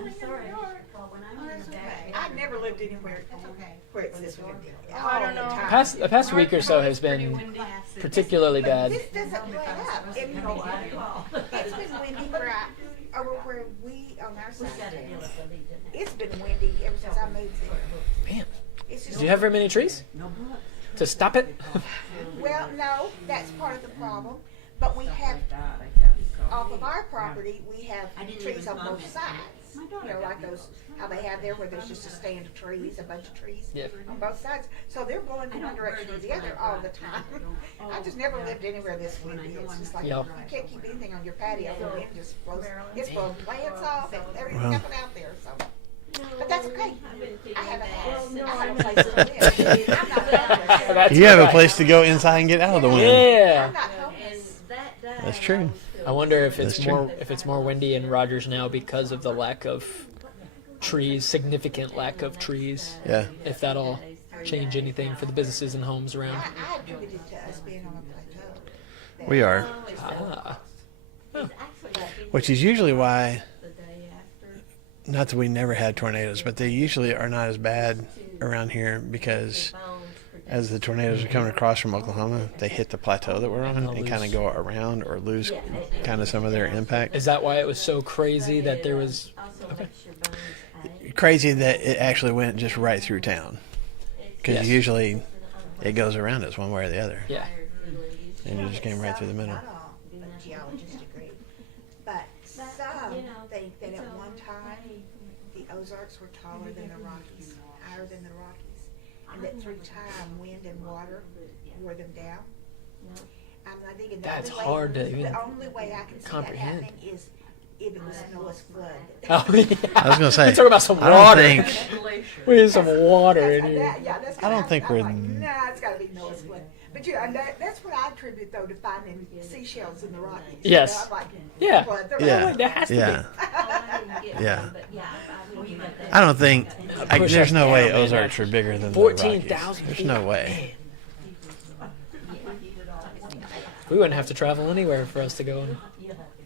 I'm sorry. I've never lived anywhere where it's this windy. I don't know. The past week or so has been particularly bad. This doesn't play up. It's been windy where we on our side. It's been windy ever since I moved there. Man, It's just, do you have very many trees to stop it? well, no, that's part of the problem. But we have, off of our property, we have trees on both sides. You know, like those, how they have there where there's just a stand of trees, a bunch of trees Yep. on both sides. So they're blowing in one direction or the other all the time. I just never lived anywhere this windy. It's just like, Yep. you can't keep anything on your patio. The wind just blows, it's blowing plants off and everything's Well. happening out there, so. But that's okay. I have a house. I have a place to live. I'm not homeless. That's You have a right. place to go inside and get out of the wind. I'm Yeah. not homeless. That's true. I wonder if it's That's true. more windy in Rogers now because of the lack of trees, significant lack of trees. Yeah. If that'll change anything for the businesses and homes around. I attribute it to us being on a plateau. We are. Ah. Which is usually why, not that we never had tornadoes, but they usually are not as bad around here because as the tornadoes are coming across from Oklahoma, they hit the plateau that we're on and kind of go around or lose kind of some of their impact. Is that why it was so crazy that there was? Okay. Crazy that it actually went just right through town. Because Yes. usually it goes around us one way or the other. Yeah. And it just came right through the middle. Not all, but geologists agree. But some think that at one time, the Ozarks were taller than the Rockies, higher than the Rockies, and that through time, wind and water wore them down. I'm not thinking That's the only hard to way, even the only way I can see comprehend. that happening is if it was Noah's flood. Oh, yeah. I was going to say, We're talking about some I don't water. think, We need some water in here. That's I don't think I'm we're- like, nah, it's got to be Noah's flood. But you know, and that's what I attribute though to finding seashells in the Rockies. Yes. You know, I'm like, Yeah. flood, they're yeah, like, There has to yeah, Yeah. yeah. I don't think, Push there's us no way down, man. Ozarks are bigger than the Rockies. 14,000 There's no way. We wouldn't have to travel anywhere for us to go.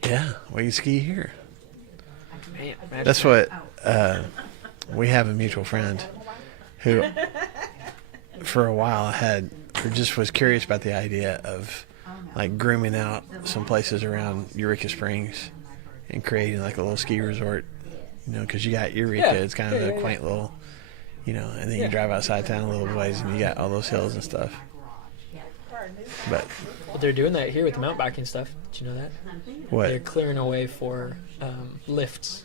Yeah, we ski here. Man, imagine That's that. what we have a mutual friend who, for a while, had or just was curious about the idea of like grooming out some places around Eureka Springs and creating like a little ski resort. You know, because you got Eureka, Yeah. it's kind of Yeah, a yeah, quaint little, you know, and then Yeah. you drive outside town a little ways and you got all those hills and stuff. But Well, they're doing that here with the mountain biking stuff. Did you know that? what? They're clearing a way for lifts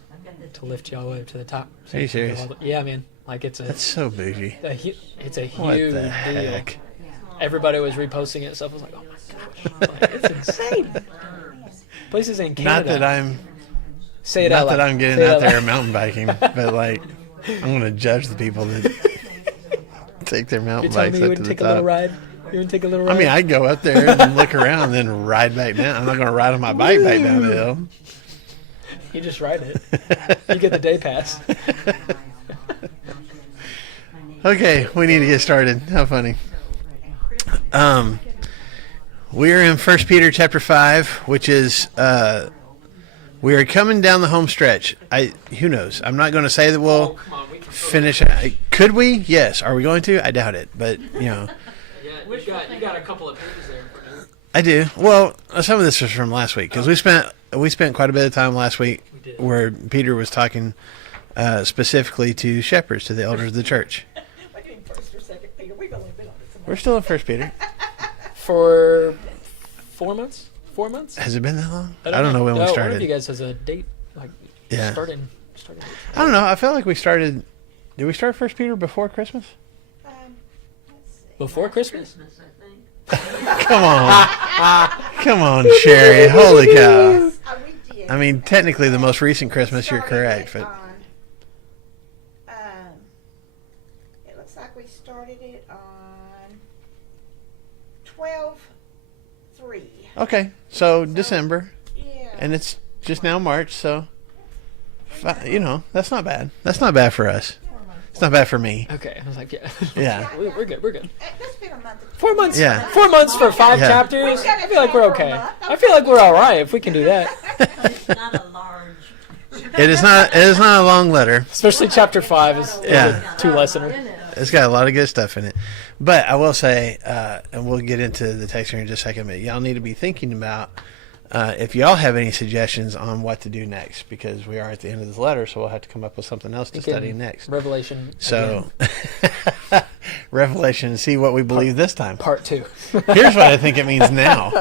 to lift you all the way up to the top. So Are you can go serious? all the- yeah, man. Like it's That's so bougie. it's a What huge the deal. heck? Everybody was reposting it and stuff. I was like, oh my gosh, like, it's insane. Places in Canada. Not that I'm say it Not out loud. that I'm getting Say it out there loud. mountain biking, but like I'm going to judge the people that take their mountain You're telling bikes me you up to wouldn't the take a little top. ride? You wouldn't take a little I ride? mean, I'd go up there and look around and then ride back down. I'm not going to ride on my bike back down the hill. You just ride it. You get the day pass. Okay, we need to get started. How funny. We're in 1 Peter chapter 5, which is we are coming down the home stretch. Who knows? I'm not going to say that we'll Come on, we can finish. Could we? Yes. Are we going to? I doubt it. But you know, Yeah, you got a couple of pages there for now. I do. Well, some of this was from last week because we spent quite a bit of time last week We did. where Peter was talking specifically to shepherds, to the elders of the church. We're doing first or second Peter. We've only been on it so much. We're still in 1 Peter. For 4 months? 4 months? Has it been that long? I don't know when we One of started. you guys has a date, like Yeah. starting. I don't know. I felt like we started. Did we start 1 Peter before Christmas? Let's see. Before Christmas? Come on. Come on, Sherry. Holy cow. We did. I mean, technically, the most recent Christmas, you're correct. But it looks like we started it on 12/3. okay, so December, Yeah. and it's just now March, so you know that's not bad. That's not bad for us. It's not bad for me. Okay, I was like, yeah. Yeah. We're good, we're good. That's been a month. 4 months? Yeah. 4 months for 5 Yeah. chapters? I feel like we're okay. I feel like we're alright if we can do that. It's not a large It is not. It is not a long letter. Especially chapter 5 is Yeah. a 2-lessoner. It's got a lot of good stuff in it. But I will say, and we'll get into the text here in just a second, but y'all need to be thinking about if y'all have any suggestions on what to do next, because we are at the end of this letter, so we'll have to come up with something else to study next. Revelation. So, Revelation, see what we believe this time. Part 2. Here's what I think it means now.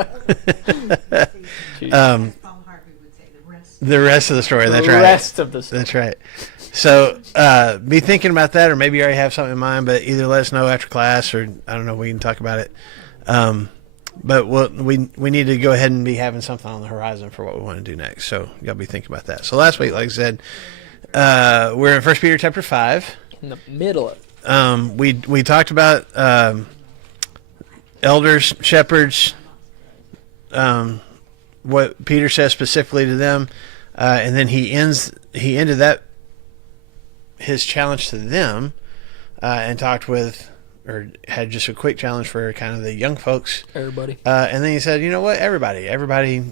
The rest of the story. That's right. The rest of the story. That's right. So be thinking about that, or maybe you already have something in mind, but either let us know after class, or I don't know, we can talk about it. But we need to go ahead and be having something on the horizon for what we want to do next. So you got to be thinking about that. So last week, like I said, we're in 1 Peter chapter 5. In the middle of it. We talked about elders, shepherds, what Peter says specifically to them, and then he ended that his challenge to them, and talked with, or had just a quick challenge for kind of the young folks. Everybody. And then he said, you know what, everybody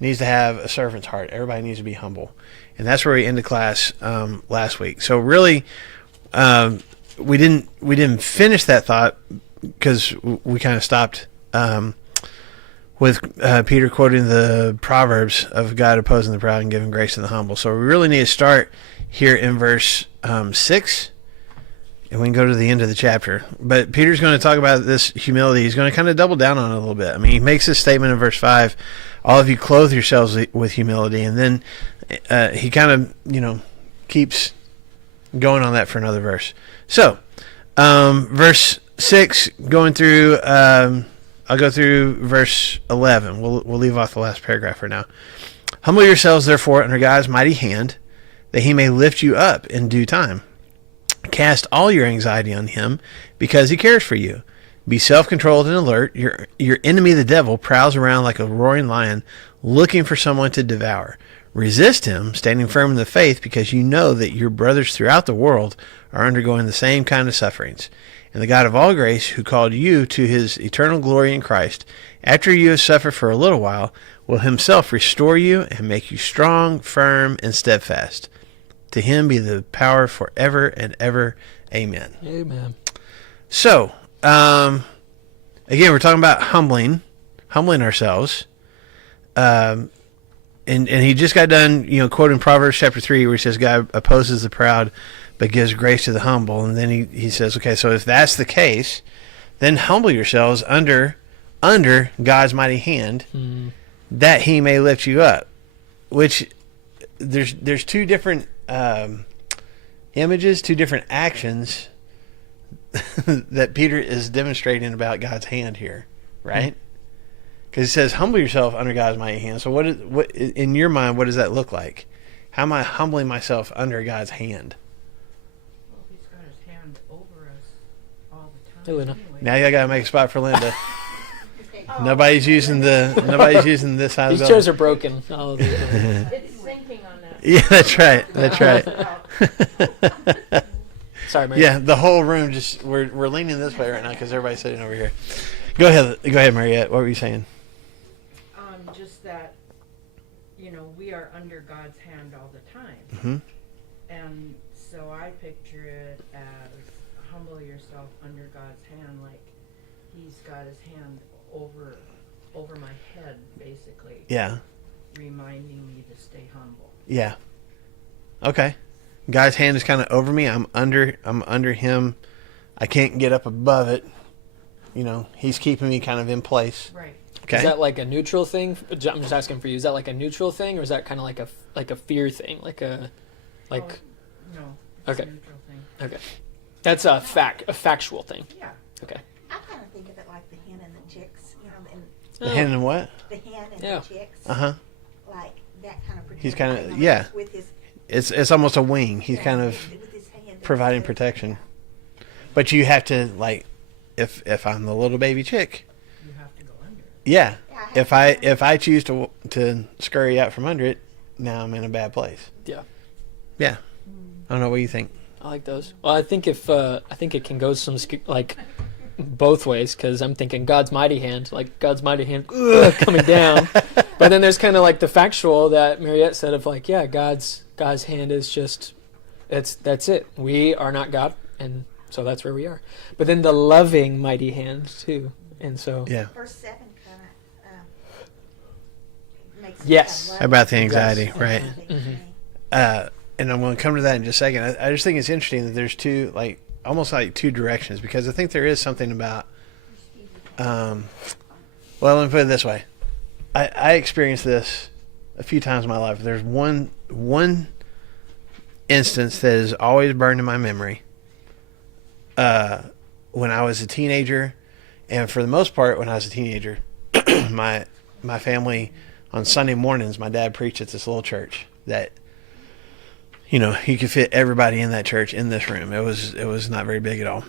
needs to have a servant's heart. Everybody needs to be humble. And that's where we ended class last week. So really, we didn't finish that thought because we kind of stopped with Peter quoting the Proverbs of God opposing the proud and giving grace to the humble. So we really need to start here in verse 6, and we can go to the end of the chapter. But Peter's going to talk about this humility. He's going to kind of double down on it a little bit. I mean, he makes this statement in verse 5, all of you clothe yourselves with humility. And then he kind of, keeps going on that for another verse. So, verse 6, going through, I'll go through verse 11. We'll leave off the last paragraph for now. Humble yourselves, therefore, under God's mighty hand, that he may lift you up in due time. Cast all your anxiety on him, because he cares for you. Be self-controlled and alert. Your enemy, the devil, prowls around like a roaring lion, looking for someone to devour. Resist him, standing firm in the faith, because you know that your brothers throughout the world are undergoing the same kind of sufferings. And the God of all grace, who called you to his eternal glory in Christ, after you have suffered for a little while, will himself restore you and make you strong, firm, and steadfast. To him be the power forever and ever. Amen. Amen. So, again, we're talking about humbling ourselves. And he just got done, quoting Proverbs chapter 3, where he says, God opposes the proud, but gives grace to the humble. And then he says, okay, so if that's the case, then humble yourselves under God's mighty hand, that he may lift you up. Which there's two different images, two different actions that Peter is demonstrating about God's hand here, right? Because he says, humble yourself under God's mighty hand. So what in your mind, what does that look like? How am I humbling myself under God's hand? Well, he's got his hand over us all the time. Hey, Lena. Anyway. Now you gotta make a spot for Linda. Nobody's using this side of These the chairs are broken. Oh, It's sinking on that. Yeah, that's right. That's right. sorry, Mary. Yeah, the whole room just we're leaning this way right now because everybody's sitting over here. Go ahead, Mariette. What were you saying? Just that, we are under God's hand all the time. Mm-hmm. And so I picture it as humble yourself under God's hand, like he's got his hand over my head, basically. Yeah. Reminding me to stay humble. Yeah. Okay. God's hand is kind of over me. I'm under him. I can't get up above it. He's keeping me kind of in place. Right. Okay. Is that like a neutral thing? I'm just asking for you. Is that like a neutral thing, or is that kind of like a fear thing? No. It's Okay. a neutral thing. Okay. That's a factual thing. Yeah. Okay. I kind of think of it like the hen and the chicks, the hand and what? the hen and Yeah. the chicks. Uh-huh. Like that kind of protection. He's kinda- yeah. With his, It's almost a wing. He's kind of with his hand. providing protection. But you have to, like, if I'm the little baby chick, You have to go under it. yeah. Yeah, If I choose to scurry out from under it, now I'm in a bad place. Yeah. Yeah. I don't know what you think. I like those. Well, I think it can go some both ways, because I'm thinking God's mighty hand, like God's mighty hand coming down. But then there's kind of like the factual that Mariette said of like, yeah, God's hand is just, that's it. We are not God, and so that's where we are. But then the loving mighty hand too, and so Yeah. Verse 7 kind of makes it Yes. kind of About the loving. anxiety, Loving right? to me. And I'm going to come to that in just a second. I just think it's interesting that there's two, like, almost like two directions, because I think there is something about, well, let me put it this way. I experienced this a few times in my life. There's one instance that is always burned in my memory. When I was a teenager, and for the most part, when I was a teenager, my family, on Sunday mornings, my dad preached at this little church that, you know, he could fit everybody in that church in this room. It was not very big at all.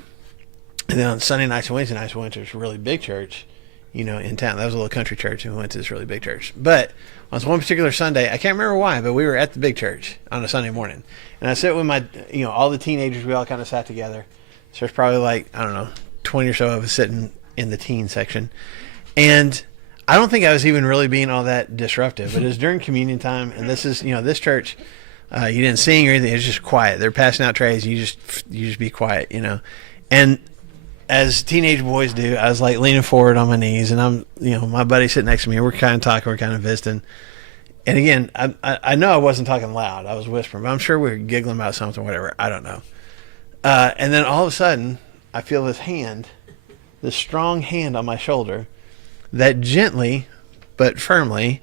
And then on Sunday nights and Wednesday nights, we went to this really big church, you know, in town. That was a little country church, and we went to this really big church. But on one particular Sunday, I can't remember why, but we were at the big church on a Sunday morning. And I sat with my, you know, all the teenagers, we all kind of sat together. So there's probably like, I don't know, 20 or so of us sitting in the teen section. And I don't think I was even really being all that disruptive, but it was during communion time, and this is, you know, this church, you didn't sing or anything. It was just quiet. They're passing out trays. You just be quiet, you know. And as teenage boys do, I was like leaning forward on my knees, and I'm, you know, my buddy sitting next to me. We're kind of talking. We're kind of visiting. And again, I know I wasn't talking loud. I was whispering, but I'm sure we were giggling about something, whatever. I don't know. And then all of a sudden, I feel this hand, this strong hand on my shoulder, that gently but firmly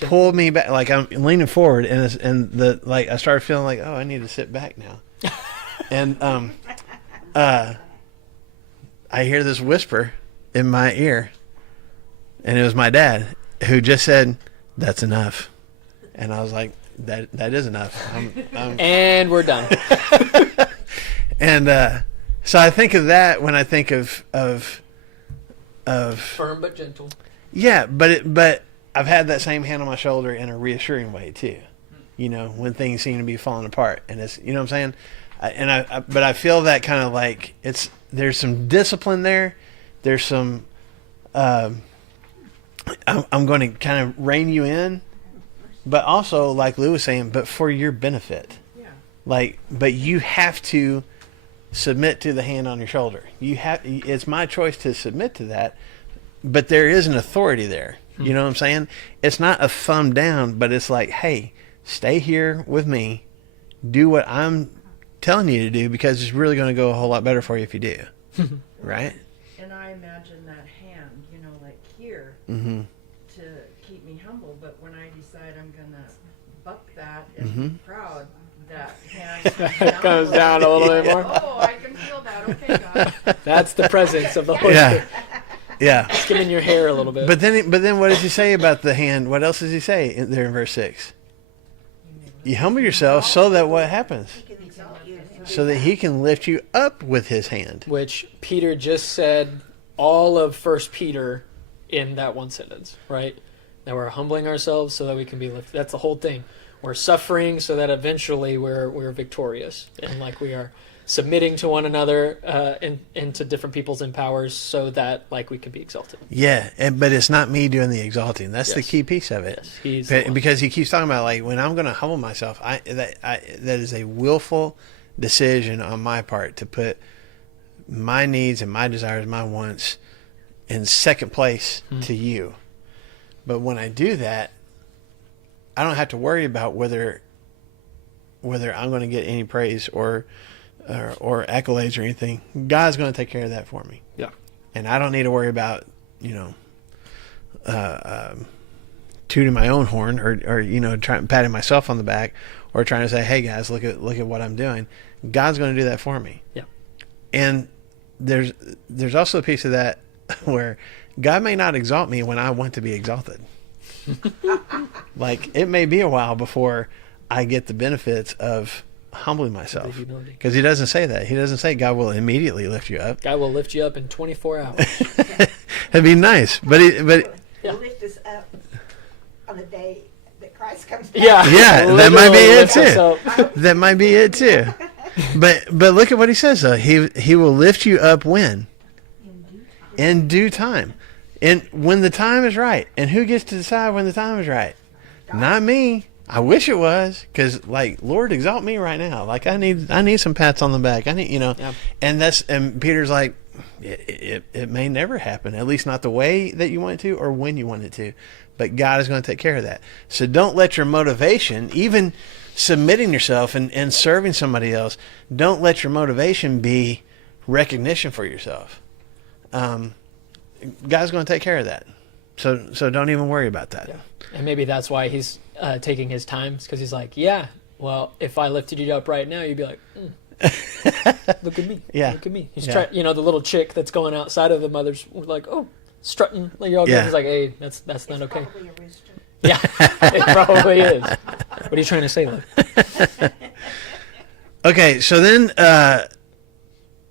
pulled me back. Like I'm leaning forward, and I started feeling like, oh, I need to sit back now. And I hear this whisper in my ear, and it was my dad who just said, "That's enough." And I was like, "That is enough." and we're done. And so I think of that when I think of Firm but gentle. Yeah, but I've had that same hand on my shoulder in a reassuring way too. You know, when things seem to be falling apart, and it's, you know what I'm saying. But I feel that kind of like there's some discipline there. There's some. I'm going to kind of rein you in, but also like Lou was saying, but for your benefit. Yeah. But you have to submit to the hand on your shoulder. It's my choice to submit to that, but there is an authority there. You know what I'm saying? It's not a thumb down, but it's like, hey, stay here with me, do what I'm telling you to do, because it's really going to go a whole lot better for you if you do. Right? And I imagine that hand, you know, like here, Mm-hmm. to keep me humble. But when I decide I'm gonna buck that and be proud, that hand Comes down a little bit more. Oh, I can feel that. Okay, God. That's the presence of the Holy Yeah. Spirit. Yeah. Skimming your hair a little bit. But then what does he say about the hand? What else does he say there in verse 6? You humble yourself so that what happens? He can exalt you. So that he can lift you up with his hand. Which Peter just said all of 1 Peter in that one sentence, right? That we're humbling ourselves so that we can be lifted. That's the whole thing. We're suffering so that eventually we're victorious, and like we are submitting to one another and to different peoples and powers so that like we can be exalted. Yeah, but it's not me doing the exalting. That's the Yes. key piece of it. Yes, he's the one. Because he keeps talking about, like, when I'm going to humble myself, that is a willful decision on my part to put my needs and my desires, my wants, in second place to you. But when I do that, I don't have to worry about whether I'm going to get any praise or accolades or anything. God's going to take care of that for me. Yeah. And I don't need to worry about, tooting my own horn or patting myself on the back or trying to say, hey guys, look at what I'm doing. God's going to do that for me. Yeah. And there's also a piece of that where God may not exalt me when I want to be exalted. Like, it may be a while before I get the benefits of humbling myself, because he doesn't say that. He doesn't say God will immediately lift you up. God will lift you up in 24 hours. That'd be nice, but He'll lift us up on the day that Christ comes back. Yeah, that might be Literally it lift us too. up. That might be it too. But look at what he says though. He will lift you up when? in due time. And when the time is right. And who gets to decide when the time is right? Not me. I wish it was, because like, Lord, exalt me right now. Like, I need some pats on the back. I need, Yeah. and Peter's like, it may never happen, at least not the way that you want it to or when you want it to, but God is going to take care of that. So don't let your motivation, even submitting yourself and serving somebody else, don't let your motivation be recognition for yourself. God's going to take care of that. So don't even worry about that. Yeah. And maybe that's why he's taking his time, because he's like, yeah, well, if I lifted you up right now, you'd be like, look at me. Yeah. Look at me. He's trying, the little chick that's going outside of the mother's like, oh, strutting. Like, you're all good. Yeah. He's like, hey, that's not okay. Probably a rooster. Yeah, it probably is. What are you trying to say, Luke? Okay, so then I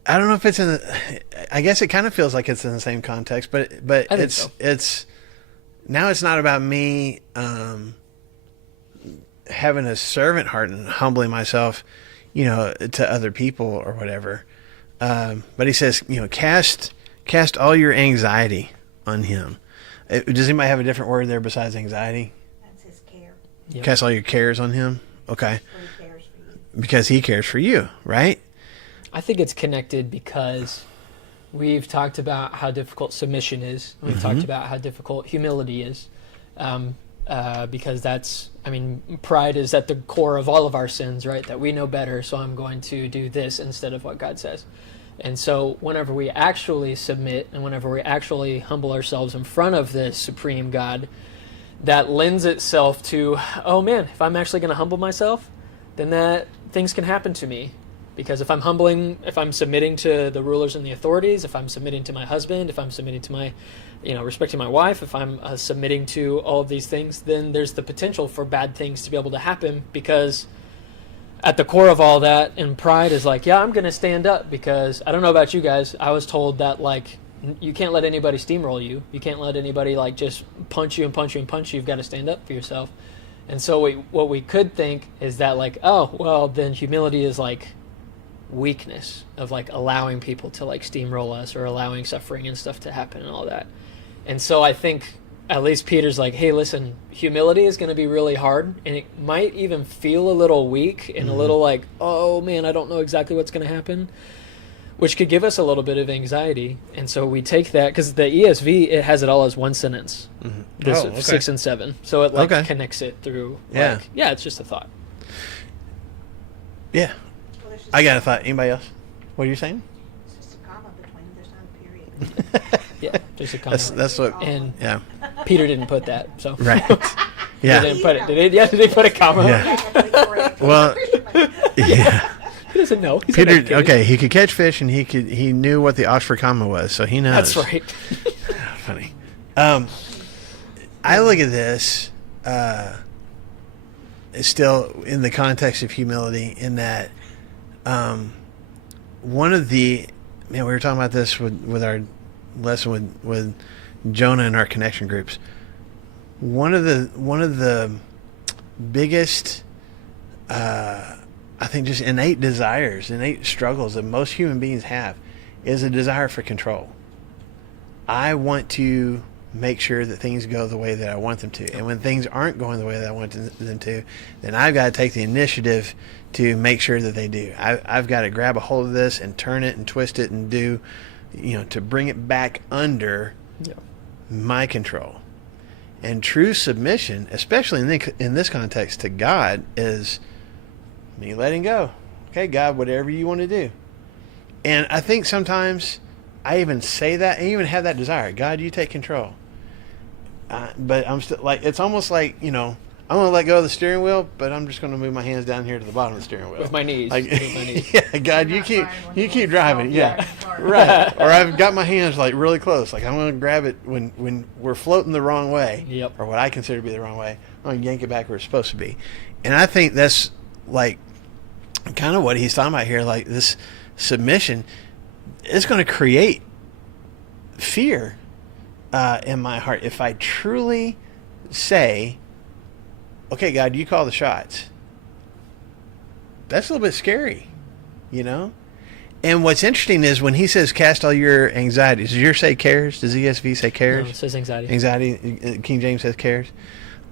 don't know if it's in the. I guess it kind of feels like it's in the same context, but I think it's so. it's now it's not about me having a servant heart and humbling myself, to other people or whatever. But he says, cast all your anxiety on him. Does anybody have a different word there besides anxiety? That's his care. Yep. Cast all your cares on him. Okay, Or he cares for you. because he cares for you, right? I think it's connected because we've talked about how difficult submission is. We've talked about how difficult humility is. Because pride is at the core of all of our sins, right? That we know better, so I'm going to do this instead of what God says. And so whenever we actually submit and whenever we actually humble ourselves in front of the supreme God, that lends itself to, oh man, if I'm actually going to humble myself, then that things can happen to me. Because if I'm submitting to the rulers and the authorities, if I'm submitting to my husband, if I'm submitting to my, respecting my wife, if I'm submitting to all of these things, then there's the potential for bad things to be able to happen, because at the core of all that, and pride is like, yeah, I'm going to stand up, because I don't know about you guys, I was told that, like, you can't let anybody steamroll you. You can't let anybody, like, just punch you and punch you and punch you. You've got to stand up for yourself. And so what we could think is that, like, oh, well, then humility is, like, weakness, of like allowing people to like steamroll us or allowing suffering and stuff to happen and all that. And so I think at least Peter's like, hey, listen, humility is going to be really hard, and it might even feel a little weak and a little like, oh man, I don't know exactly what's going to happen, which could give us a little bit of anxiety. And so we take that, because the ESV, it has it all as one sentence, this 6 and 7, so it like connects it through it's just a thought. Yeah. Well, there's just I got a thought. Anybody else? What are you saying? It's just a comma between. There's not a period. Yeah, just a comment. That's what. And Yeah. Peter didn't put that, so Right. He Yeah. didn't put it. Did he put a comma? Yeah. Well, yeah. He doesn't know. He's an Peter. educated. Okay, he could catch fish, and he knew what the Oxford comma was, so he knows. That's right. Funny. I look at this still in the context of humility, in that one of the we were talking about this with our lesson with Jonah in our connection groups. One of the biggest I think just innate struggles that most human beings have is a desire for control. I want to make sure that things go the way that I want them to. And when things aren't going the way that I want them to, then I've got to take the initiative to make sure that they do. I've got to grab a hold of this and turn it and twist it and do, to bring it back under my control. And true submission, especially in this context to God, is me letting go. Okay, God, whatever you want to do. And I think sometimes I even say that, and even have that desire. God, you take control. But I'm still like, it's almost like, I'm going to let go of the steering wheel, but I'm just going to move my hands down here to the bottom of the steering wheel. With my knees. Like, With my knees. yeah, God, you keep driving. Yeah. Right. Or I've got my hands like really close. Like I'm going to grab it when we're floating the wrong way. Yep. Or what I consider to be the wrong way. I'm going to yank it back where it's supposed to be. And I think that's like kind of what he's talking about here. Like this submission is going to create fear in my heart if I truly say, okay, God, you call the shots. That's a little bit scary, And what's interesting is when he says cast all your anxieties, does yours say cares? Does ESV say cares? No, it says anxiety. Anxiety. King James says cares.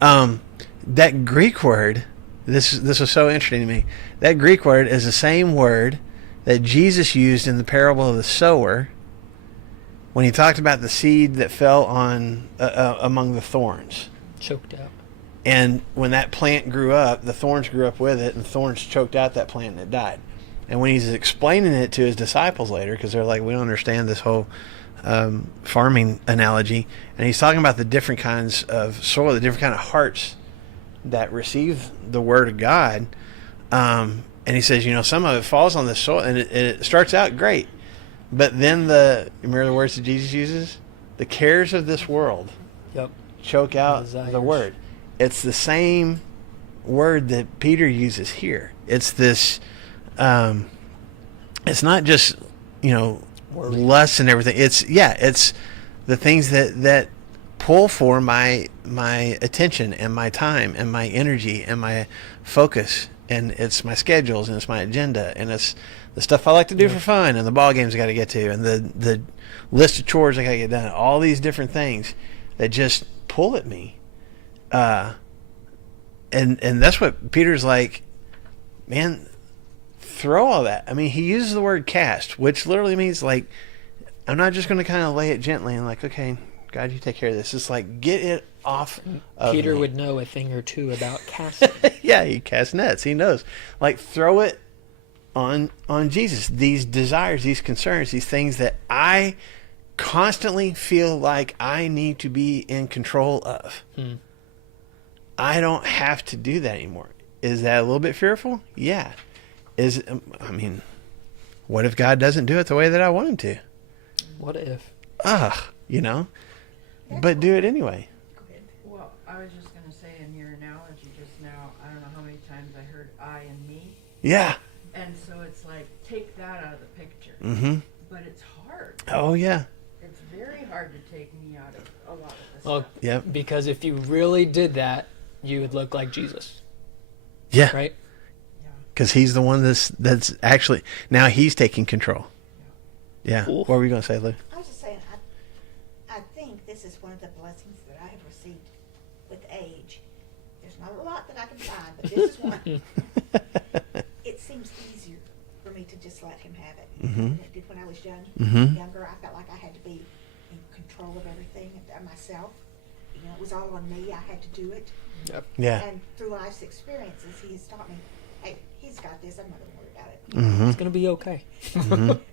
That Greek word, this was so interesting to me. That Greek word is the same word that Jesus used in the parable of the sower when he talked about the seed that fell on among the thorns. Choked out. And when that plant grew up, the thorns grew up with it, and thorns choked out that plant and it died. And when he's explaining it to his disciples later, because they're like, we don't understand this whole farming analogy, and he's talking about the different kinds of soil, the different kind of hearts that receive the word of God. And he says, some of it falls on the soil, and it starts out great. But then remember the words that Jesus uses? The cares of this world choke out the word. It's the same word that Peter uses here. It's this, it's not just, lust and everything. It's the things that pull for my attention and my time and my energy and my focus. And it's my schedules and it's my agenda and it's the stuff I like to do for fun and the ball games I got to get to and the list of chores I got to get done. All these different things that just pull at me. And that's what Peter's like, man, throw all that. I mean, he uses the word cast, which literally means like, I'm not just going to kind of lay it gently and like, okay, God, you take care of this. It's like, get it off of Peter me. would know a thing or two about casting. Yeah, he casts nets. He knows. Like, throw it on Jesus. These desires, these concerns, these things that I constantly feel like I need to be in control of. I don't have to do that anymore. Is that a little bit fearful? Yeah. What if God doesn't do it the way that I want him to? What if? But do it anyway. Well, I was just going to say in your analogy just now, I don't know how many times I heard I and me. Yeah. And so it's like, take that out of the picture. Mm-hmm. But it's hard. Oh, yeah. It's very hard to take me out of a lot of this Well, stuff. Yep. because if you really did that, you would look like Jesus. Yeah. Right? Because he's the one that's actually, now he's taking control. Yeah. Cool. What were you going to say, Lou? I was just saying, I think this is one of the blessings that I have received with age. There's not a lot that I can find, but this is one. It seems easier for me to just let him have it than it did when I was younger. I felt like I had to be in control of everything and myself. It was all on me. I had to do it. Yep. Yeah. And through life's experiences, he has taught me, hey, he's got this. I'm not going to worry about it. Mm-hmm. It's going to be okay.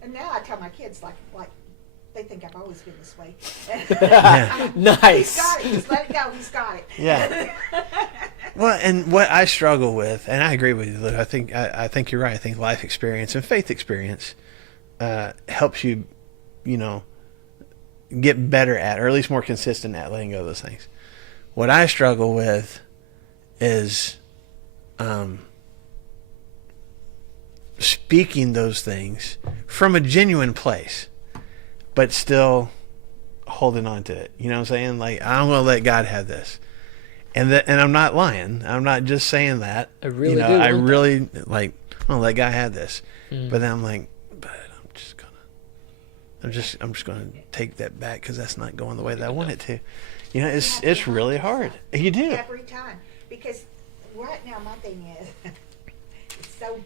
And now I tell my kids, like they think I've always been this way. Yeah. Nice. He's got it. Just let it go. He's got it. Yeah. Well, and what I struggle with, and I agree with you, Lou, I think you're right. I think life experience and faith experience helps you, get better at, or at least more consistent at letting go of those things. What I struggle with is speaking those things from a genuine place, but still holding on to it. You know what I'm saying? Like, I'm going to let God have this. And I'm not lying. I'm not just saying that. I really do. I really, like, I'm going to let God have this. But then I'm like, but I'm just going to take that back because that's not going the way that I want it to. It's really hard. You do. Every time. Because right now my thing is,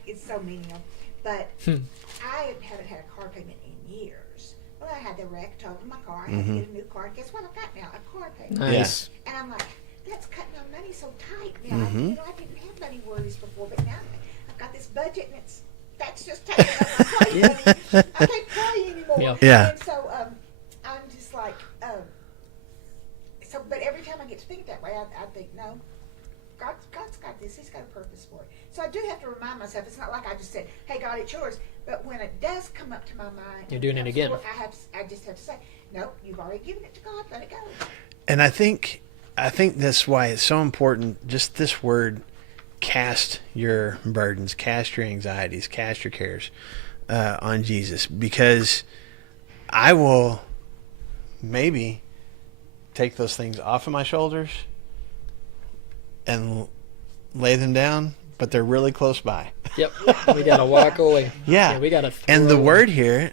it's so menial, but I haven't had a car payment in years. Well, I had the wreck, totaled my car. I had to get a new car. Guess what I've got now? A car payment. Nice. And I'm like, that's cutting my money so tight now. I didn't have money worries before, but now I've got this budget, and that's just taking up my play money. I can't play anymore. Yeah. And so I'm just like, but every time I get to think that way, I think, no, God's got this. He's got a purpose for it. So I do have to remind myself. It's not like I just said, hey, God, it's yours. But when it does come up to my mind, You're doing it again. I just have to say, no, you've already given it to God. Let it go. And I think that's why it's so important, just this word, cast your burdens, cast your anxieties, cast your cares on Jesus. Because I will maybe take those things off of my shoulders and lay them down, but they're really close by. Yep. We got to walk away. Yeah. We got to. And the word here,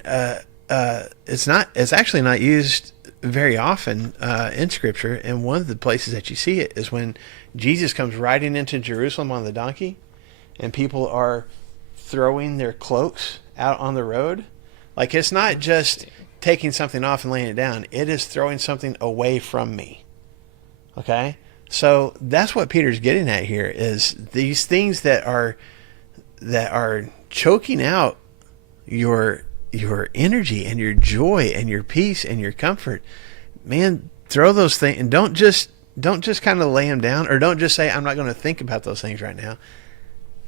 it's actually not used very often in Scripture. And one of the places that you see it is when Jesus comes riding into Jerusalem on the donkey, and people are throwing their cloaks out on the road. Like, it's not just taking something off and laying it down. It is throwing something away from me. Okay? So that's what Peter's getting at here, is these things that are choking out your energy and your joy and your peace and your comfort. Man, throw those things, and don't just kind of lay them down, or don't just say, I'm not going to think about those things right now.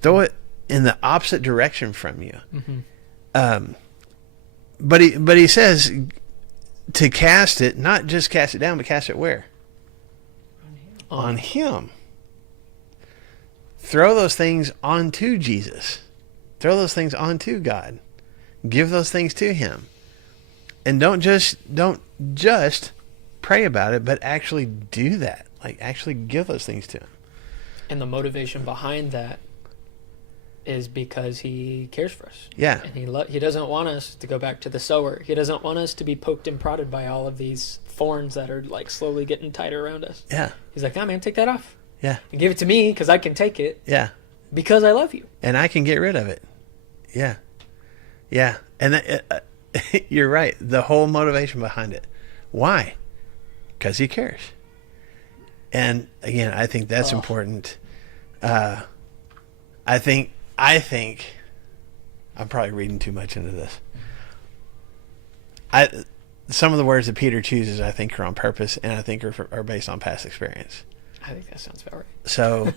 Throw it in the opposite direction from you. Mm-hmm. But he says to cast it, not just cast it down, but cast it where? On him. Throw those things onto Jesus. Throw those things onto God. Give those things to him. And don't just pray about it, but actually do that. Like, actually give those things to him. And the motivation behind that is because he cares for us. Yeah. And he doesn't want us to go back to the sower. He doesn't want us to be poked and prodded by all of these thorns that are like slowly getting tighter around us. Yeah. He's like, nah, man, take that off. Yeah. And give it to me because I can take it. Yeah. Because I love you. And I can get rid of it. Yeah. Yeah. And you're right. The whole motivation behind it. Why? Because he cares. And again, I think that's important. I think I'm probably reading too much into this. Some of the words that Peter chooses, I think, are on purpose, and I think are based on past experience. I think that sounds about right. So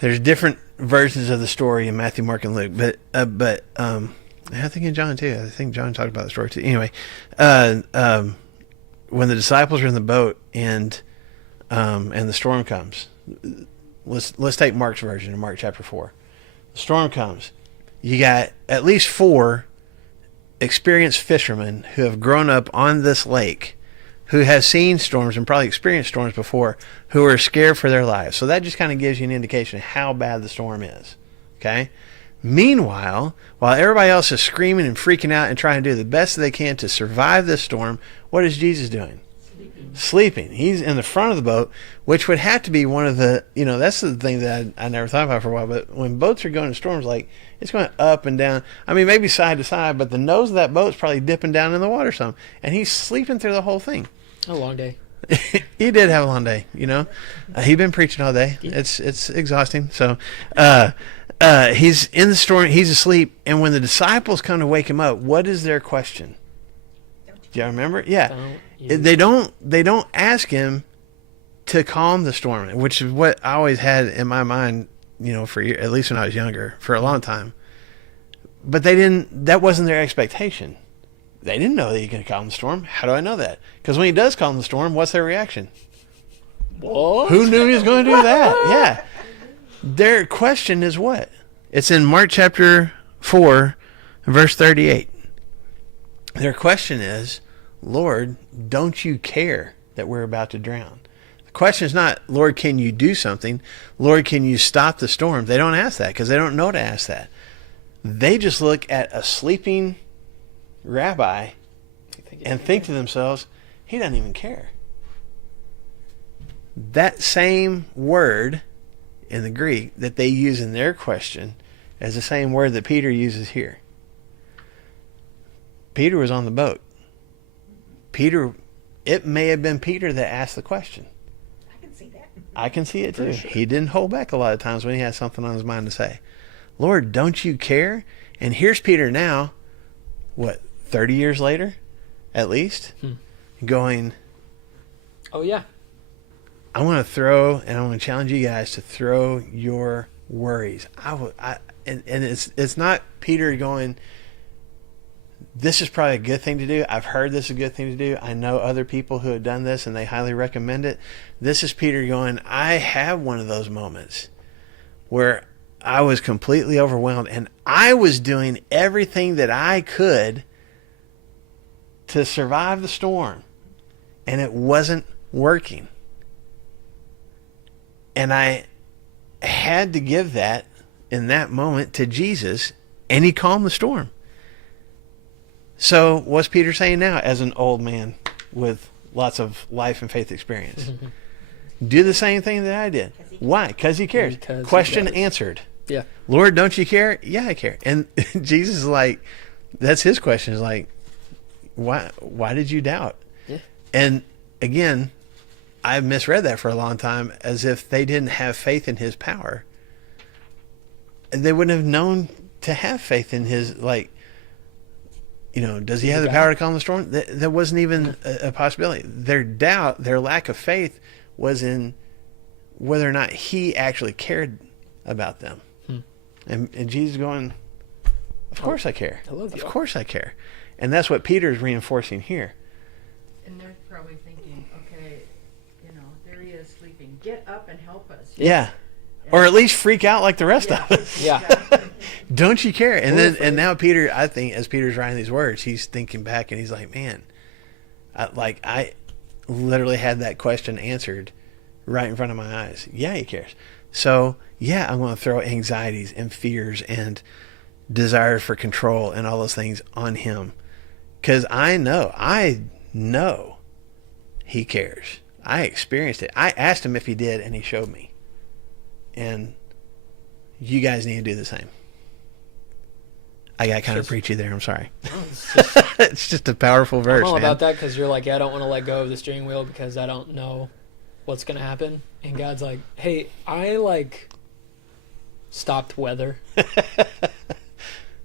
there's different versions of the story in Matthew, Mark, and Luke, but I think in John too. I think John talked about the story too. Anyway, when the disciples are in the boat and the storm comes, let's take Mark's version in Mark chapter 4. The storm comes. You got at least 4 experienced fishermen who have grown up on this lake, who have seen storms and probably experienced storms before, who are scared for their lives. So that just kind of gives you an indication of how bad the storm is. Okay? Meanwhile, while everybody else is screaming and freaking out and trying to do the best they can to survive this storm, what is Jesus doing? Sleeping. He's in the front of the boat, which would have to be one of the, that's the thing that I never thought about for a while, but when boats are going in storms, like, it's going up and down. I mean, maybe side to side, but the nose of that boat's probably dipping down in the water some. And he's sleeping through the whole thing. A long day. He did have a long day, He'd been preaching all day. It's exhausting. So he's in the storm, he's asleep, and when the disciples come to wake him up, what is their question? Do you remember? Yeah. They don't ask him to calm the storm, which is what I always had in my mind, for at least when I was younger, for a long time. But that wasn't their expectation. They didn't know that he could calm the storm. How do I know that? Because when he does calm the storm, what's their reaction? What? Who knew he was going to do that? Yeah. Their question is what? It's in Mark chapter 4, verse 38. Their question is, Lord, don't you care that we're about to drown? The question is not, Lord, can you do something? Lord, can you stop the storm? They don't ask that because they don't know to ask that. They just look at a sleeping rabbi and think to themselves, he doesn't even care. That same word in the Greek that they use in their question is the same word that Peter uses here. Peter was on the boat. It may have been Peter that asked the question. I can see that. I can see it too. Sure. He didn't hold back a lot of times when he had something on his mind to say. Lord, don't you care? And here's Peter now, 30 years later, at least, going, oh, yeah. I want to challenge you guys to throw your worries. And it's not Peter going, this is probably a good thing to do. I've heard this is a good thing to do. I know other people who have done this and they highly recommend it. This is Peter going, I have one of those moments where I was completely overwhelmed and I was doing everything that I could to survive the storm and it wasn't working. And had to give that in that moment to Jesus, and he calmed the storm. So what's Peter saying now as an old man with lots of life and faith experience? Do the same thing that I did. Why? Because he cares. Because Question he does. answered. Yeah. Lord, don't you care? Yeah, I care. And Jesus is like, that's his question, is like, why did you doubt? Yeah. And again, I've misread that for a long time as if they didn't have faith in his power. They wouldn't have known to have faith in his, like, you know, does he have the power to calm the storm? That wasn't even a possibility. Their doubt, their lack of faith was in whether or not he actually cared about them. And Jesus going, of course I care. I love you. Of course I care. And that's what Peter's reinforcing here. And they're probably thinking, okay, you know, there he is sleeping. Get up and help us. Yeah. Or at least freak out like the rest of us. Yeah. Don't you care? And now Peter, I think, as Peter's writing these words, he's thinking back and he's like, man, I literally had that question answered right in front of my eyes. Yeah, he cares. So, yeah, I'm going to throw anxieties and fears and desires for control and all those things on him. Because I know he cares. I experienced it. I asked him if he did, and he showed me. And you guys need to do the same. I got kind of preachy there. I'm sorry. It's just a powerful verse. I'm all man. about that because you're like, yeah, I don't want to let go of the steering wheel because I don't know what's going to happen. And God's like, hey, I like stopped weather.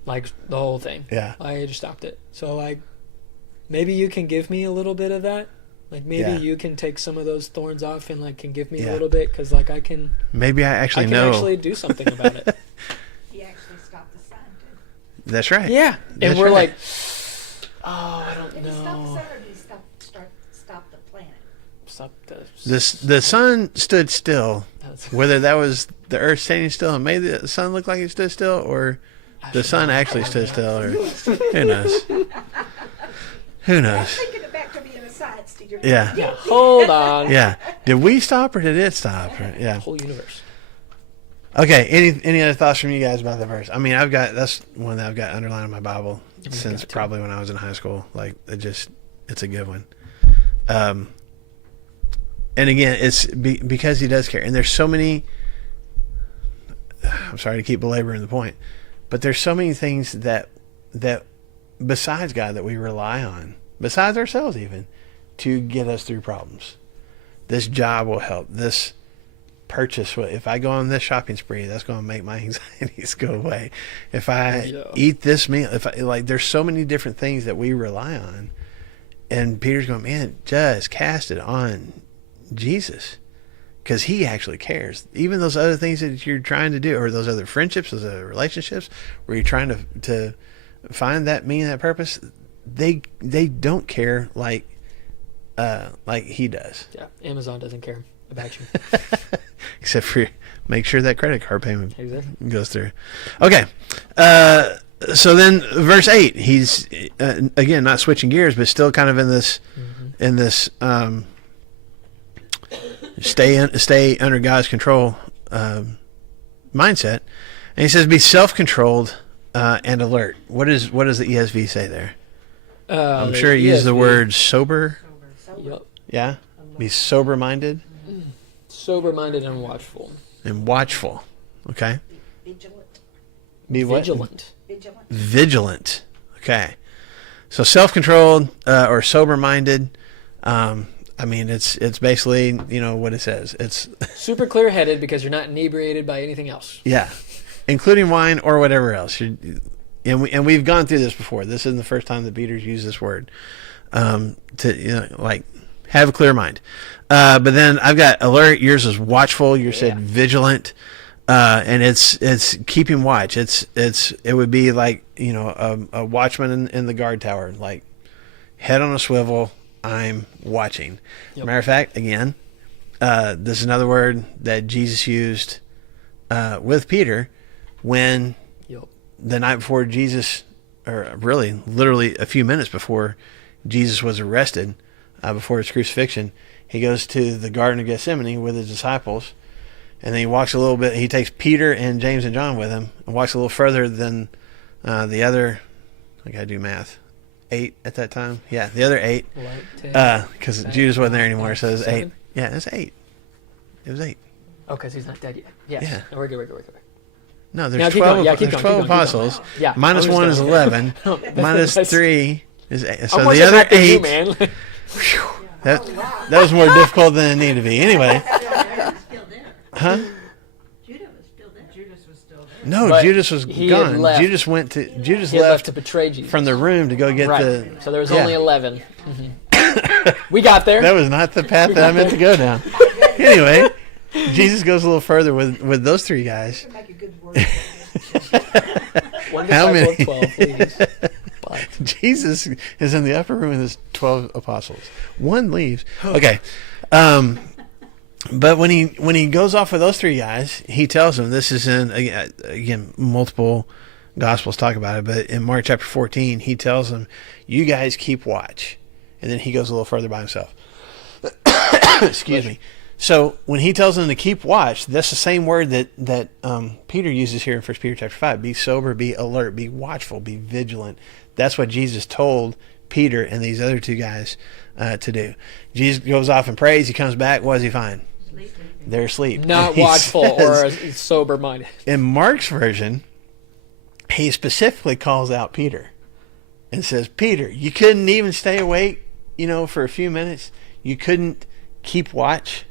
Like the whole thing. Yeah. I just stopped it. So like, maybe you can give me a little bit of that. Like maybe you can take some of those thorns off and like can give me a little bit because like I can. Maybe I actually know. actually do something about it. He actually stopped the sun, too. That's right. Yeah, That's and we're right. like, oh, I don't Did he stop the know. sun, or did he stop the planet? Stop The sun stood still. That's- Whether that was the earth standing still and made the sun look like it stood still, or the sun actually stood still, or who knows? Who knows? Taking it back to being a science teacher. Yeah. Yeah, hold on. Yeah. Did we stop or did it stop? Yeah. Whole universe. Okay. Any other thoughts from you guys about the verse? I mean, that's one that I've got underlined in my Bible since probably when I was in high school. Like it's a good one. And again, it's because he does care. And there's so many. I'm sorry to keep belaboring the point, but there's so many things that besides God that we rely on, besides ourselves even, to get us through problems. This job will help. This purchase will. If I go on this shopping spree, that's going to make my anxieties go away. If I eat this meal, there's so many different things that we rely on. And Peter's going, man, just cast it on Jesus, because he actually cares. Even those other things that you're trying to do, or those other friendships, those other relationships, where you're trying to find that meaning, that purpose, they don't care like he does. Yeah, Amazon doesn't care about you. Except for make sure that credit card payment Exactly. goes through. Okay. So then verse 8, he's again not switching gears, but still kind of in this stay under God's control mindset. And he says, be self-controlled and alert. What does the ESV say there? I'm sure it uses the word sober. Yep. Yeah? Be sober-minded Sober-minded and watchful. and watchful. Okay? Vigilant. Be what? Vigilant. Vigilant. Okay. So self-controlled or sober-minded. I mean, it's basically, what it says. It's Super clear-headed because you're not inebriated by anything else. yeah, including wine or whatever else. And we've gone through this before. This isn't the first time that Peter's used this word to have a clear mind. But then I've got alert. Yours is watchful. Yours said vigilant, and it's keeping watch. It would be like a watchman in the guard tower, like head on a swivel. I'm watching. Yep. Matter of fact, again, this is another word that Jesus used with Peter when the night before Jesus, or really literally a few minutes before Jesus was arrested, before his crucifixion, he goes to the Garden of Gethsemane with his disciples, And then he walks a little bit. He takes Peter and James and John with him and walks a little further than the other. I got to do math. 8 at that time. Yeah, the other 8. Because Judas wasn't there anymore, so it was 8. Yeah, it was 8. It was 8. Oh, because he's not dead yet. Yes. Yeah. No, we're good. No, there's 12 apostles. Yeah. Minus 1 is 11. Minus 3 is 8. So I'm the other you, 8. Man. That was more difficult than it needed to be. Anyway. Huh? Judas was still there. No, But Judas was he had gone. left. Judas He left to left betray Jesus. from the room to go get right. the. So there was Yeah. only 11. We got there. That was not the path that I meant to go down. Anyway, Jesus goes a little further with those 3 guys. Make a good word. One How disciple many? of 12, please. But Jesus is in the upper room with his 12 apostles. 1 leaves. Okay. But when he goes off with those 3 guys, he tells them, this is in, again, multiple Gospels talk about it, but in Mark chapter 14, he tells them, you guys keep watch. And then he goes a little further by himself. Excuse me. So when he tells them to keep watch, that's the same word that Peter uses here in 1 Peter chapter 5. Be sober, be alert, be watchful, be vigilant. That's what Jesus told Peter and these other 2 guys to do. Jesus goes off and prays. He comes back. What does he find? They're asleep. not watchful or sober-minded. In Mark's version, he specifically calls out Peter and says, Peter, you couldn't even stay awake, for a few minutes. You couldn't keep watch.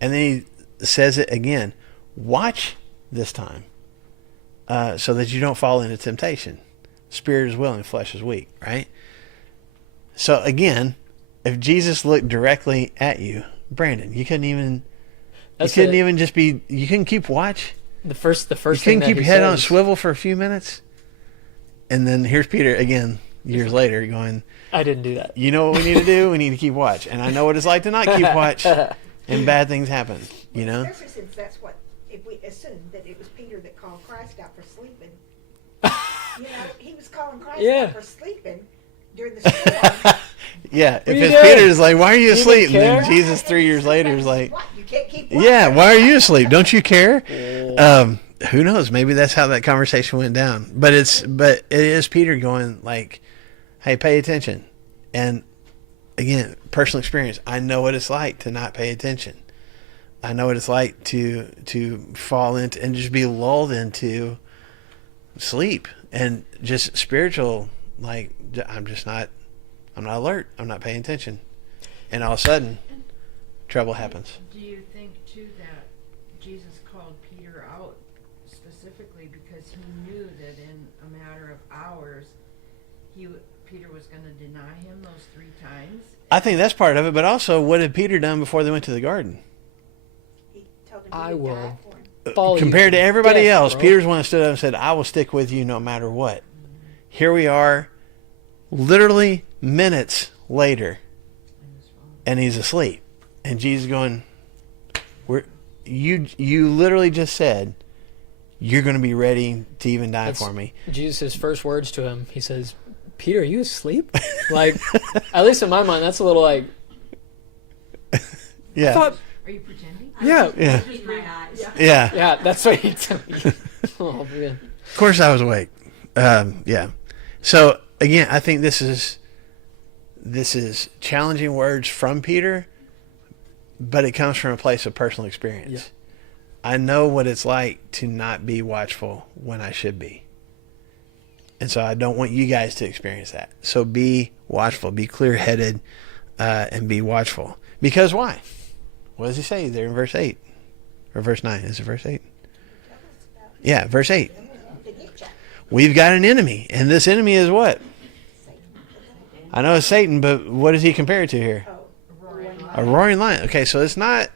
And then he says it again. Watch this time so that you don't fall into temptation. Spirit is willing, flesh is weak, right? So again, if Jesus looked directly at you, Brandon, you couldn't even you couldn't keep watch. The first You thing couldn't that keep he your head on a says- swivel for a few minutes. And then here's Peter again, years later, going, I didn't do that. you know what we need to do? We need to keep watch. And I know what it's like to not keep watch, and bad things happen, Especially since that's what, if we assume that it was Peter that called Christ out for sleeping. He was calling Christ Yeah. out for sleeping during the storm. Yeah, if What are you it's doing? Peter's like, why are you You even asleep? And then care? Jesus 3 years later is like, What? You can't keep watch. yeah, why are you asleep? Don't you care? Who knows? Maybe that's how that conversation went down. But it is Peter going like, hey, pay attention. And again, personal experience. I know what it's like to not pay attention. I know what it's like to fall into and just be lulled into sleep and just spiritual. Like I'm not alert. I'm not paying attention. And all of a sudden, trouble happens. Do you think too that Jesus called Peter out specifically because he knew that in a matter of hours, Peter was going to deny him those 3 times? I think that's part of it. But also, what had Peter done before they went to the garden? He told him I he would will. die for him. Follow you Compared to everybody death, else, bro. Peter's one that stood up and said, I will stick with you no matter what. Here we are, literally minutes later, and he's asleep. And Jesus going, you literally just said, you're going to be ready to even die That's for me. Jesus' first words to him. He says, Peter, are you asleep? Like, at least in my mind, that's a little like, Yeah. I thought, Are you pretending? yeah. Yeah. In my eyes. Yeah. Yeah, that's what he told me. Oh, man. Of course I was awake. Yeah. So again, I think this is challenging words from Peter, but it comes from a place of personal experience. Yeah. I know what it's like to not be watchful when I should be. And so I don't want you guys to experience that. So be watchful, be clear-headed, and be watchful. Because why? What does he say there in verse 8? Or verse 9? Is it verse 8? Yeah, verse 8. We've got an enemy, and this enemy is what? I know it's Satan, but what does he compare it to here? A roaring lion. Okay, so it's not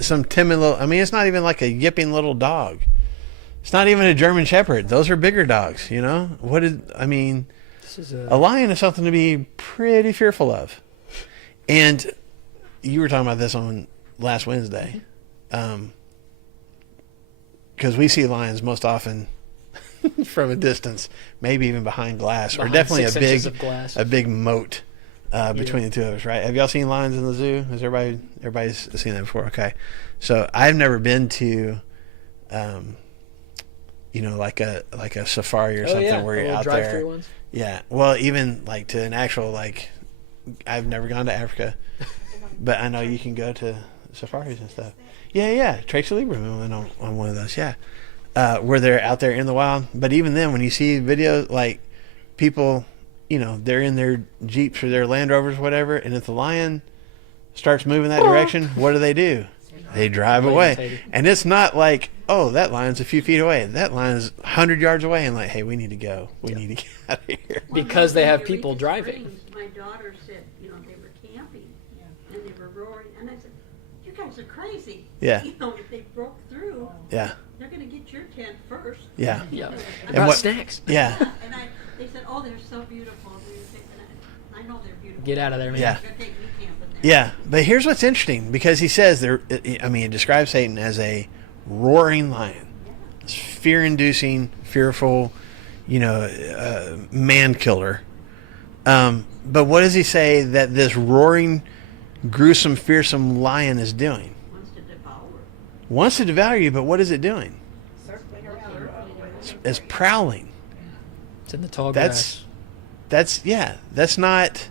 some timid little... I mean, it's not even like a yipping little dog. It's not even a German Shepherd. Those are bigger dogs, you know? This is A lion is something to be pretty fearful of. And you were talking about this on last Wednesday. Because we see lions most often from a distance, maybe even behind glass, or Behind definitely 6 inches of glass. a big moat between the two of us, right? Have y'all seen lions in the zoo? Has everybody's seen that before? Okay, so I've never been to, like a safari or something where you're out there. Ones. Yeah, well, even like to an actual I've never gone to Africa, but I know you can go to safaris and stuff. Yeah. Tracy Lieberman went on one of those. Yeah, where they're out there in the wild. But even then, when you see videos like people, they're in their Jeeps or their Land Rovers, whatever, and if the lion starts moving that direction, what do? They drive away. And it's not like, oh, that lion's a few feet away. That lion's 100 yards away, and hey, we need to go. We need to get out of here. Because they have people driving. My daughter said, they were camping, and they were roaring, and I said, you guys are crazy. Yeah. If they broke through, yeah, they're going to get your tent first. Yeah. Yeah. And what snacks? Yeah. And they said, oh, they're so beautiful. I know they're beautiful. Get out of there, man. Yeah. They're taking me camping there. Yeah, but here's what's interesting, because he says it describes Satan as a roaring lion. It's fear-inducing, fearful, man killer. But what does he say that this roaring, gruesome, fearsome lion is doing? Wants to devour you, but what is it doing? Circling around. It's prowling. It's in the tall grass. That's not.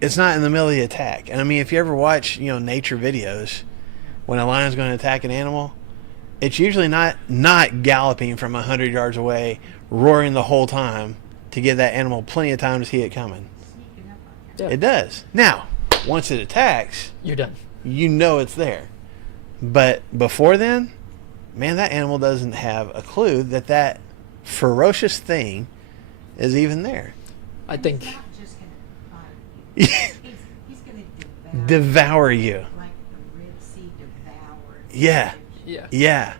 It's not in the middle of the attack. And I mean, if you ever watch, nature videos, when a lion's going to attack an animal, it's usually not galloping from 100 yards away, roaring the whole time to give that animal plenty of time to see it coming. Yeah. It does. Now, once it attacks, You're done. it's there. But before then, man, that animal doesn't have a clue that ferocious thing is even there. I think. He's not just going to bite you. He's going to Devour you. like the Red Sea devoured. Yeah. Yeah.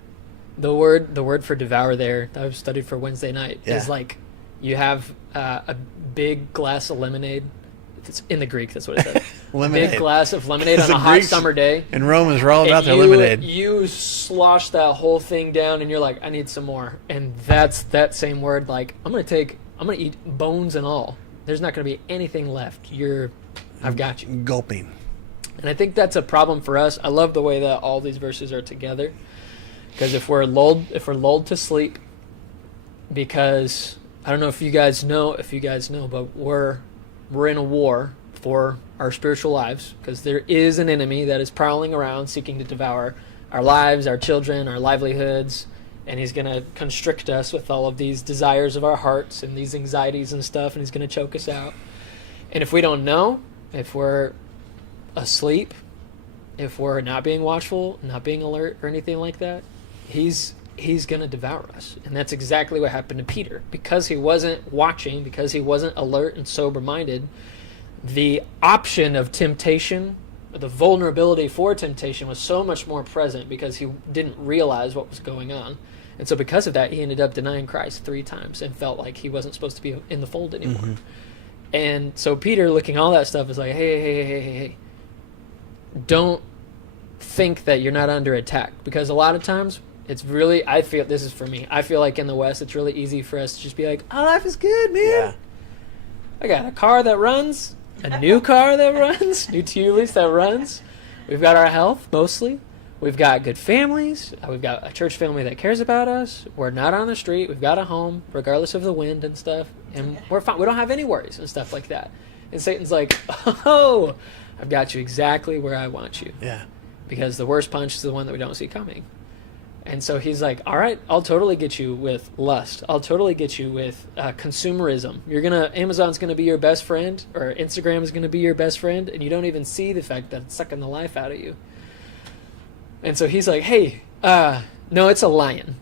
The word for devour there that I've studied for Wednesday night is like you have a big glass of lemonade. It's in the Greek, that's what it says. Lemonade. Big glass of lemonade on The a hot Greeks summer day. And Romans were all about And their lemonade. You slosh that whole thing down, and you're like, I need some more. And that's that same word. Like I'm gonna eat bones and all. There's not gonna be anything left. I've got you. Gulping. And I think that's a problem for us. I love the way that all these verses are together, because if we're lulled to sleep, because I don't know if you guys know, but we're in a war for our spiritual lives, because there is an enemy that is prowling around seeking to devour our lives, our children, our livelihoods, and he's going to constrict us with all of these desires of our hearts and these anxieties and stuff, and he's going to choke us out. And if we don't know, if we're asleep, if we're not being watchful, not being alert or anything like that, he's going to devour us. And that's exactly what happened to Peter. Because he wasn't watching, because he wasn't alert and sober-minded, the option of temptation, the vulnerability for temptation was so much more present because he didn't realize what was going on. And so because of that, he ended up denying Christ 3 times and felt like he wasn't supposed to be in the fold anymore. Mm-hmm. And so Peter, looking at all that stuff, is like, hey, don't think that you're not under attack. Because a lot of times, I feel, this is for me, I feel like in the West, it's really easy for us to just be like, oh, life is good, man. Yeah. I got a car that runs, a new car that runs, new Tulis that runs. We've got our health, mostly. We've got good families. We've got a church family that cares about us. We're not on the street. We've got a home, regardless of the wind and stuff. And we're fine. We don't have any worries and stuff like that. And Satan's like, oh, I've got you exactly where I want you. Yeah. Because the worst punch is the one that we don't see coming. And so he's like, all right, I'll totally get you with lust. I'll totally get you with consumerism. Amazon's going to be your best friend, or Instagram is going to be your best friend, and you don't even see the fact that it's sucking the life out of you. And so he's like, hey, no, it's a lion.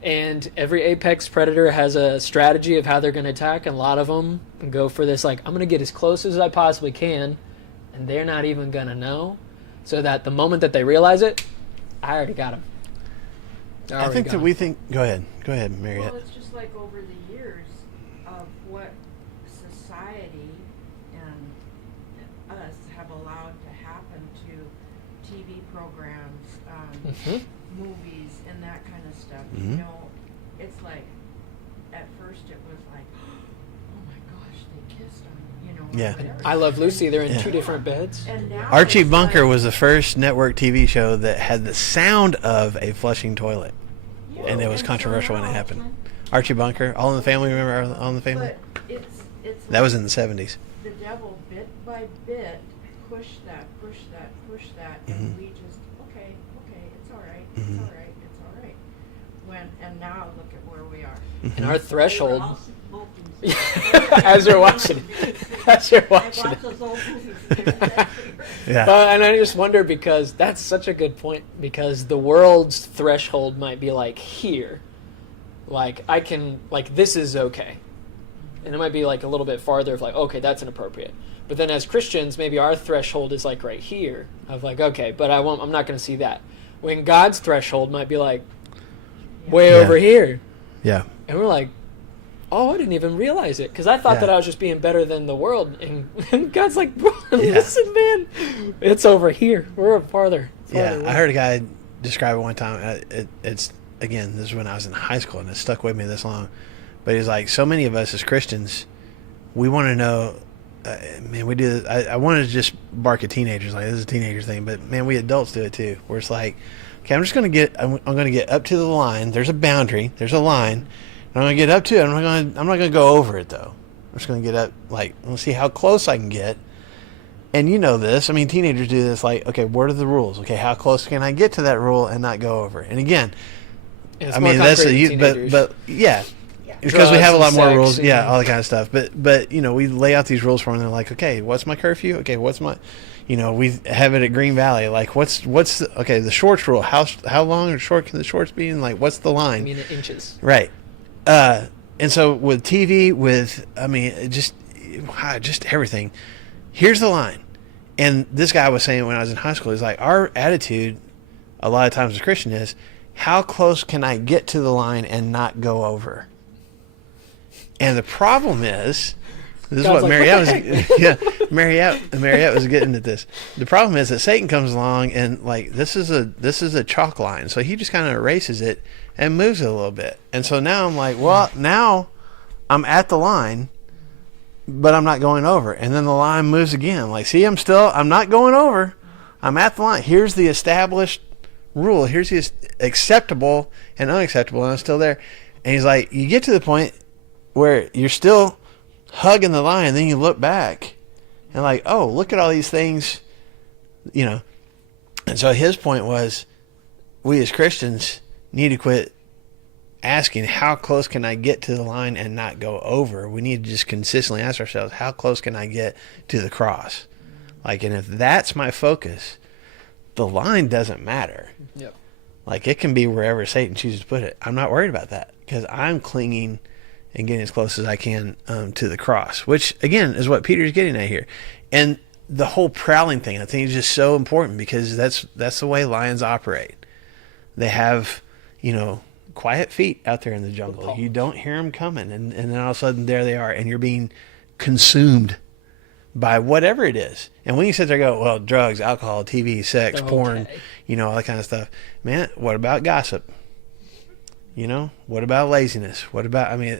And every apex predator has a strategy of how they're going to attack, and a lot of them go for this, like, I'm going to get as close as I possibly can, and they're not even going to know, so that the moment that they realize it, I already got him. I think that we think... Go ahead, Mariette. Well, it's just like over the years of what society and us have allowed to happen to TV programs, movies, and that kind of stuff. Mm-hmm. You know, it's like at first it was like, oh my gosh, they kissed on, you know, Yeah. whatever. I Love Lucy. They're in Yeah. 2 different beds. And now Archie it's Bunker like, was the first network TV show that had the sound of a flushing toilet, yeah, and it was so controversial when it now- happened. Archie Bunker, All in the Family. Remember All in the Family? But it's That was like in the 70s. the devil bit by bit push that, and Mhm. we just okay, it's all right, Mhm. it's all right. And now look at where we are. And our threshold, They were all smoking. as you're watching, as you're I watching watch it. those old movies. And Yeah. And I just wonder, because that's such a good point, because the world's threshold might be like here. Like, I can, like, this is okay. And it might be like a little bit farther of like, okay, that's inappropriate. But then as Christians, maybe our threshold is like right here of like, okay, but I'm not going to see that. When God's threshold might be like way Yeah. over here. Yeah. And we're like, oh, I didn't even realize it. Because I thought Yeah. that I was just being better than the world. And God's like, bro, Yeah. listen, man. It's over here. We're farther. Yeah, away. I heard a guy describe it one time. It's again, this is when I was in high school, and it stuck with me this long. But he's like, so many of us as Christians, we want to know. Man, we do. I wanted to just bark at teenagers like this is a teenager thing, but man, we adults do it too. Where it's like, okay, I'm just gonna get. I'm gonna get up to the line. There's a boundary. There's a line. And I'm gonna get up to it. I'm not gonna go over it though. I'm just gonna get up. Like, let's see how close I can get. And you know this. I mean, teenagers do this. Like, okay, what are the rules? Okay, how close can I get to that rule and not go over? And again, And it's I more mean, that's concrete a in but teenagers. yeah, Yeah. because we Drugs have a lot and more sex rules. and- Yeah, all that kind of stuff. But you know, we lay out these rules for them. And they're like, okay, what's my curfew? Okay, what's my, you know, we have it at Green Valley. Like, what's the, okay, the shorts rule? How long or short can the shorts be? And like, what's the I line? mean, inches. Right. And so with TV, I mean, just everything. Here's the line. And this guy was saying when I was in high school, he's like, our attitude a lot of times as a Christian is, how close can I get to the line and not go over? And the problem is, this is God's what like, Mariette "What was, yeah, Mariette was getting at this. The problem is that Satan comes along and like, this is a chalk line. So he just kind of erases it and moves it a little bit. And so now I'm like, well, now I'm at the line, but I'm not going over. And then the line moves again. Like, see, I'm not going over. I'm at the line. Here's the established rule. Here's the acceptable and unacceptable, and I'm still there. And he's like, you get to the point where you're still hugging the line, and then you look back and like, oh, look at all these things, you know. And so his point was, we as Christians need to quit asking, how close can I get to the line and not go over? We need to just consistently ask ourselves, how close can I get to the cross? Like, and if that's my focus, the line doesn't matter. Yep. Like, it can be wherever Satan chooses to put it. I'm not worried about that because I'm clinging and getting as close as I can to the cross, which, again, is what Peter's getting at here. And the whole prowling thing, I think, is just so important because that's the way lions operate. They have, you know, quiet feet out there in the jungle. You don't hear them coming, and then all of a sudden there they are, and you're being consumed by whatever it is. And when you sit there and go, well, drugs, alcohol, TV, sex, porn, Okay. you know, all that kind of stuff. Man, what about gossip? You know, what about laziness? What about, I mean,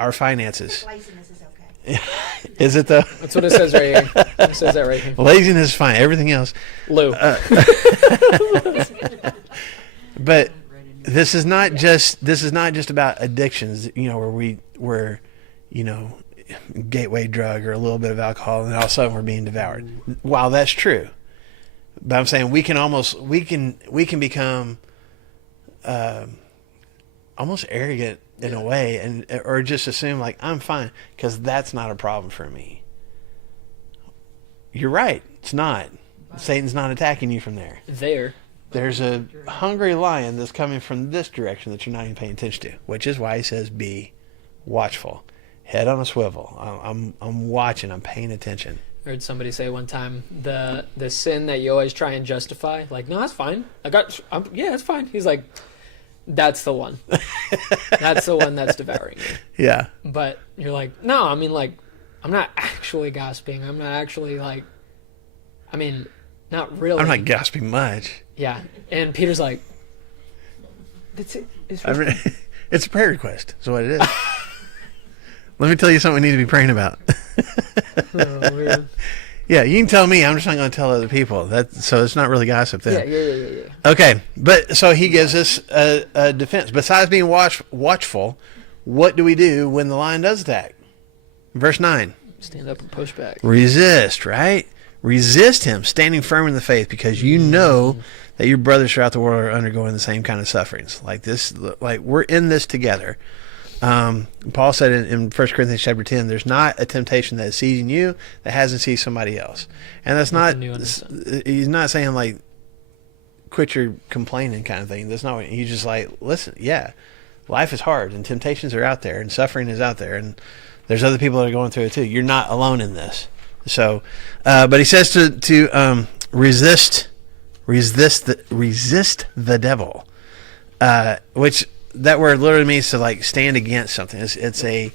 our finances? Laziness is okay. Is it though? That's what it says right here. It says that right here. Laziness is fine. Everything else. Lou. But this is not just about addictions, you know, where you know, gateway drug or a little bit of alcohol and all of a sudden we're being devoured. While that's true, but I'm saying we can become almost arrogant in a way, and or just assume like I'm fine because that's not a problem for me. You're right. It's not. Satan's not attacking you from there. There's a hungry lion that's coming from this direction that you're not even paying attention to, which is why he says be watchful, head on a swivel. I'm watching. I'm paying attention. I heard somebody say one time the sin that you always try and justify, like, no, that's fine. Yeah, it's fine. He's like, that's the one. That's the one that's devouring you. Yeah. But you're like, no, I mean, like, I'm not actually gossiping. I'm not actually like, I mean, not really. I'm not gasping much. Yeah. And Peter's like, that's it. It's It's a prayer request. That's what it is. Let me tell you something we need to be praying about. Oh, man. Yeah, you can tell me. I'm just not going to tell other people. So it's not really gossip then. Yeah. Okay, but so he gives us a defense. Besides being watchful, what do we do when the lion does attack? Verse 9. Stand up and push back. Resist, right? Resist him, standing firm in the faith, because you know that your brothers throughout the world are undergoing the same kind of sufferings. Like this, like we're in this together. Paul said in 1 Corinthians chapter 10, there's not a temptation that is seizing you that hasn't seized somebody else. And that's not, he's not saying like, quit your complaining kind of thing. That's not what he's just like, listen, yeah, life is hard and temptations are out there and suffering is out there. And there's other people that are going through it too. You're not alone in this. So, but he says to resist the devil, which that word literally means to like stand against something. It's a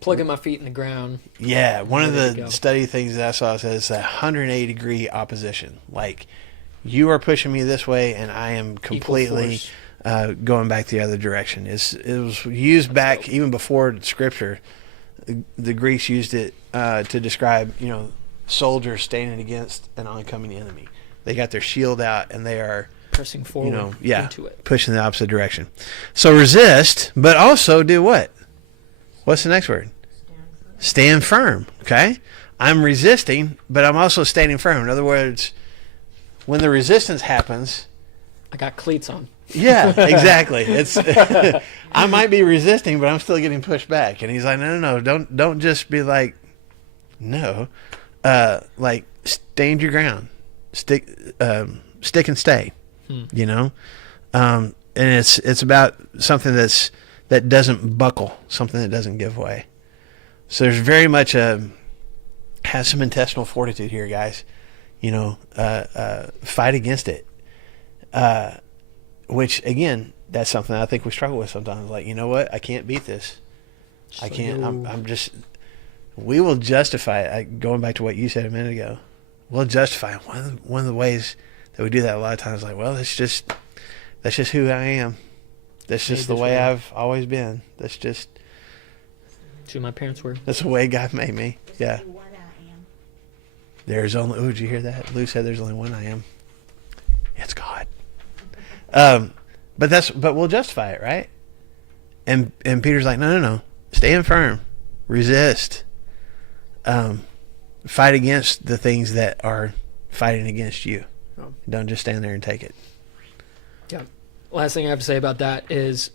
Plugging my feet in the ground. Yeah, one of the study things that I saw says 180 degree opposition. Like you are pushing me this way, and I am completely going back the other direction. It was used back even before Scripture. The Greeks used it to describe, soldiers standing against an oncoming enemy. They got their shield out and they are pressing forward into it, pushing the opposite direction. So resist, but also do what? What's the next word? Stand firm. Okay, I'm resisting, but I'm also standing firm. In other words, when the resistance happens, I got cleats on. Yeah, exactly. It's I might be resisting, but I'm still getting pushed back. And he's like, no, don't just be like, no, like stand your ground, stick and stay. And it's about something that doesn't buckle, something that doesn't give way. So there's very much has some intestinal fortitude here, guys. Fight against it. Which again, that's something I think we struggle with sometimes. Like, you know what? I can't beat this. I can't. I'm just. We will justify it. Going back to what you said a minute ago, we'll justify it. One of the ways that we do that a lot of times, like, well, that's just who I am. That's just the way I've always been. That's just who my parents were. That's the way God made me. Yeah. What I am. There's only. Oh, did you hear that? Lou said there's only one I am. It's God. But we'll justify it, right? And Peter's like, no, stand firm, resist, fight against the things that are fighting against you. Oh. Don't just stand there and take it. Yeah. Last thing I have to say about that is,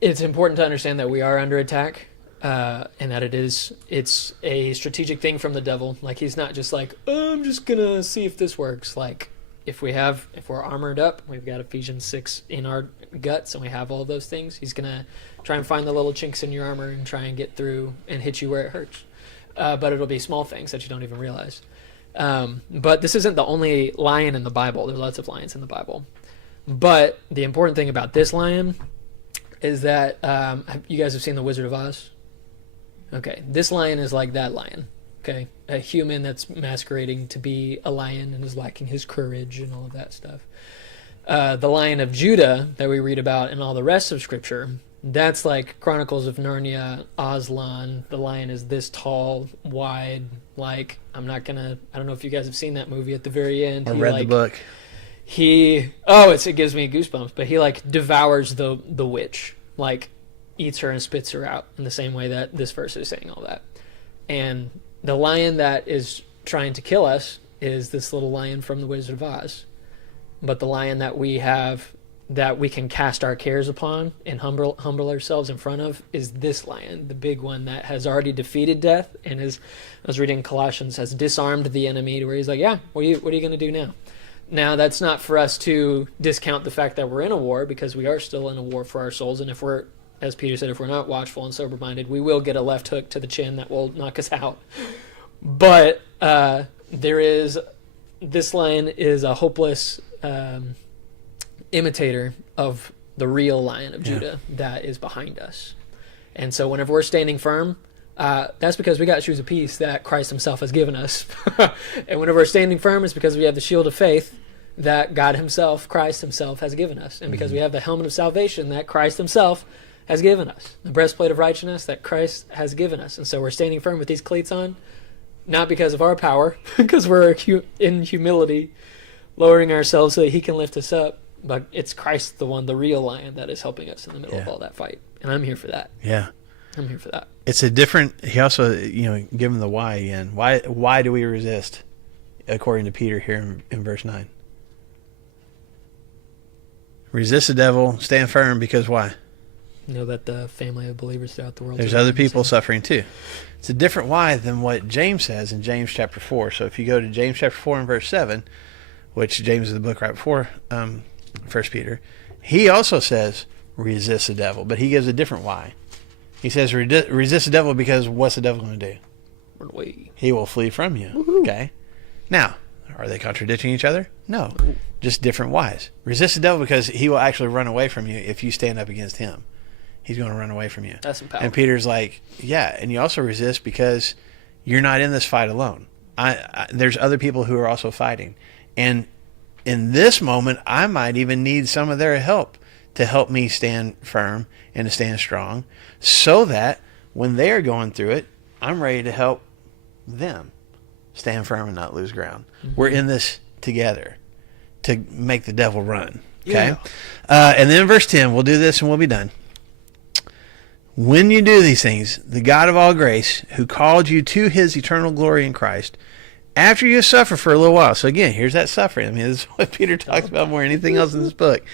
it's important to understand that we are under attack, and that it's a strategic thing from the devil. Like, he's not just like, I'm just gonna see if this works. Like, if we're armored up, we've got Ephesians 6 in our guts, and we have all those things, he's going to try and find the little chinks in your armor and try and get through and hit you where it hurts. But it'll be small things that you don't even realize. But this isn't the only lion in the Bible. There's lots of lions in the Bible. But the important thing about this lion is that you guys have seen The Wizard of Oz? Okay, this lion is like that lion. Okay, a human that's masquerading to be a lion and is lacking his courage and all of that stuff. The Lion of Judah that we read about in all the rest of Scripture, that's like Chronicles of Narnia, Aslan. The lion is this tall, wide, like, I don't know if you guys have seen that movie at the very end. I read the book. It gives me goosebumps, but he like devours the witch, like eats her and spits her out in the same way that this verse is saying all that. And the lion that is trying to kill us is this little lion from The Wizard of Oz. But the lion that we have, that we can cast our cares upon and humble ourselves in front of, is this lion, the big one that has already defeated death and I was reading Colossians, has disarmed the enemy to where he's like, yeah, what are you going to do now? Now, that's not for us to discount the fact that we're in a war, because we are still in a war for our souls. And if we're, as Peter said, if we're not watchful and sober-minded, we will get a left hook to the chin that will knock us out. But this lion is a hopeless imitator of the real Lion of Judah that is behind us. And so whenever we're standing firm, that's because we got shoes of peace that Christ himself has given us. And whenever we're standing firm, it's because we have the shield of faith that God himself, Christ himself, has given us. And because we have the helmet of salvation that Christ himself has given us, the breastplate of righteousness that Christ has given us. And so we're standing firm with these cleats on, not because of our power, because we're in humility, lowering ourselves so that he can lift us up, but it's Christ, the real lion, that is helping us in the middle of all that fight. And I'm here for that. Yeah. I'm here for that. It's a different, he also, give him the why again. Why do we resist, according to Peter here in verse 9? Resist the devil, stand firm, because why? Know that the family of believers throughout the world. There's other people suffering too. It's a different why than what James says in James chapter 4. So if you go to James chapter 4 and verse 7, which James is the book right before 1 Peter, he also says resist the devil, but he gives a different why. He says resist the devil because what's the devil going to do? Run away. He will flee from you. Woo-hoo. Okay. Now, are they contradicting each other? No. Just different whys. Resist the devil because he will actually run away from you if you stand up against him. He's going to run away from you. That's some power. And Peter's like, yeah, and you also resist because you're not in this fight alone. There's other people who are also fighting. And in this moment, I might even need some of their help to help me stand firm and to stand strong so that when they're going through it, I'm ready to help them stand firm and not lose ground. Mm-hmm. We're in this together to make the devil run. Okay? Yeah. And then in verse 10, we'll do this and we'll be done. When you do these things, the God of all grace, who called you to his eternal glory in Christ, after you suffer for a little while. So again, here's that suffering. I mean, this is what Peter talks about more than anything else in this book.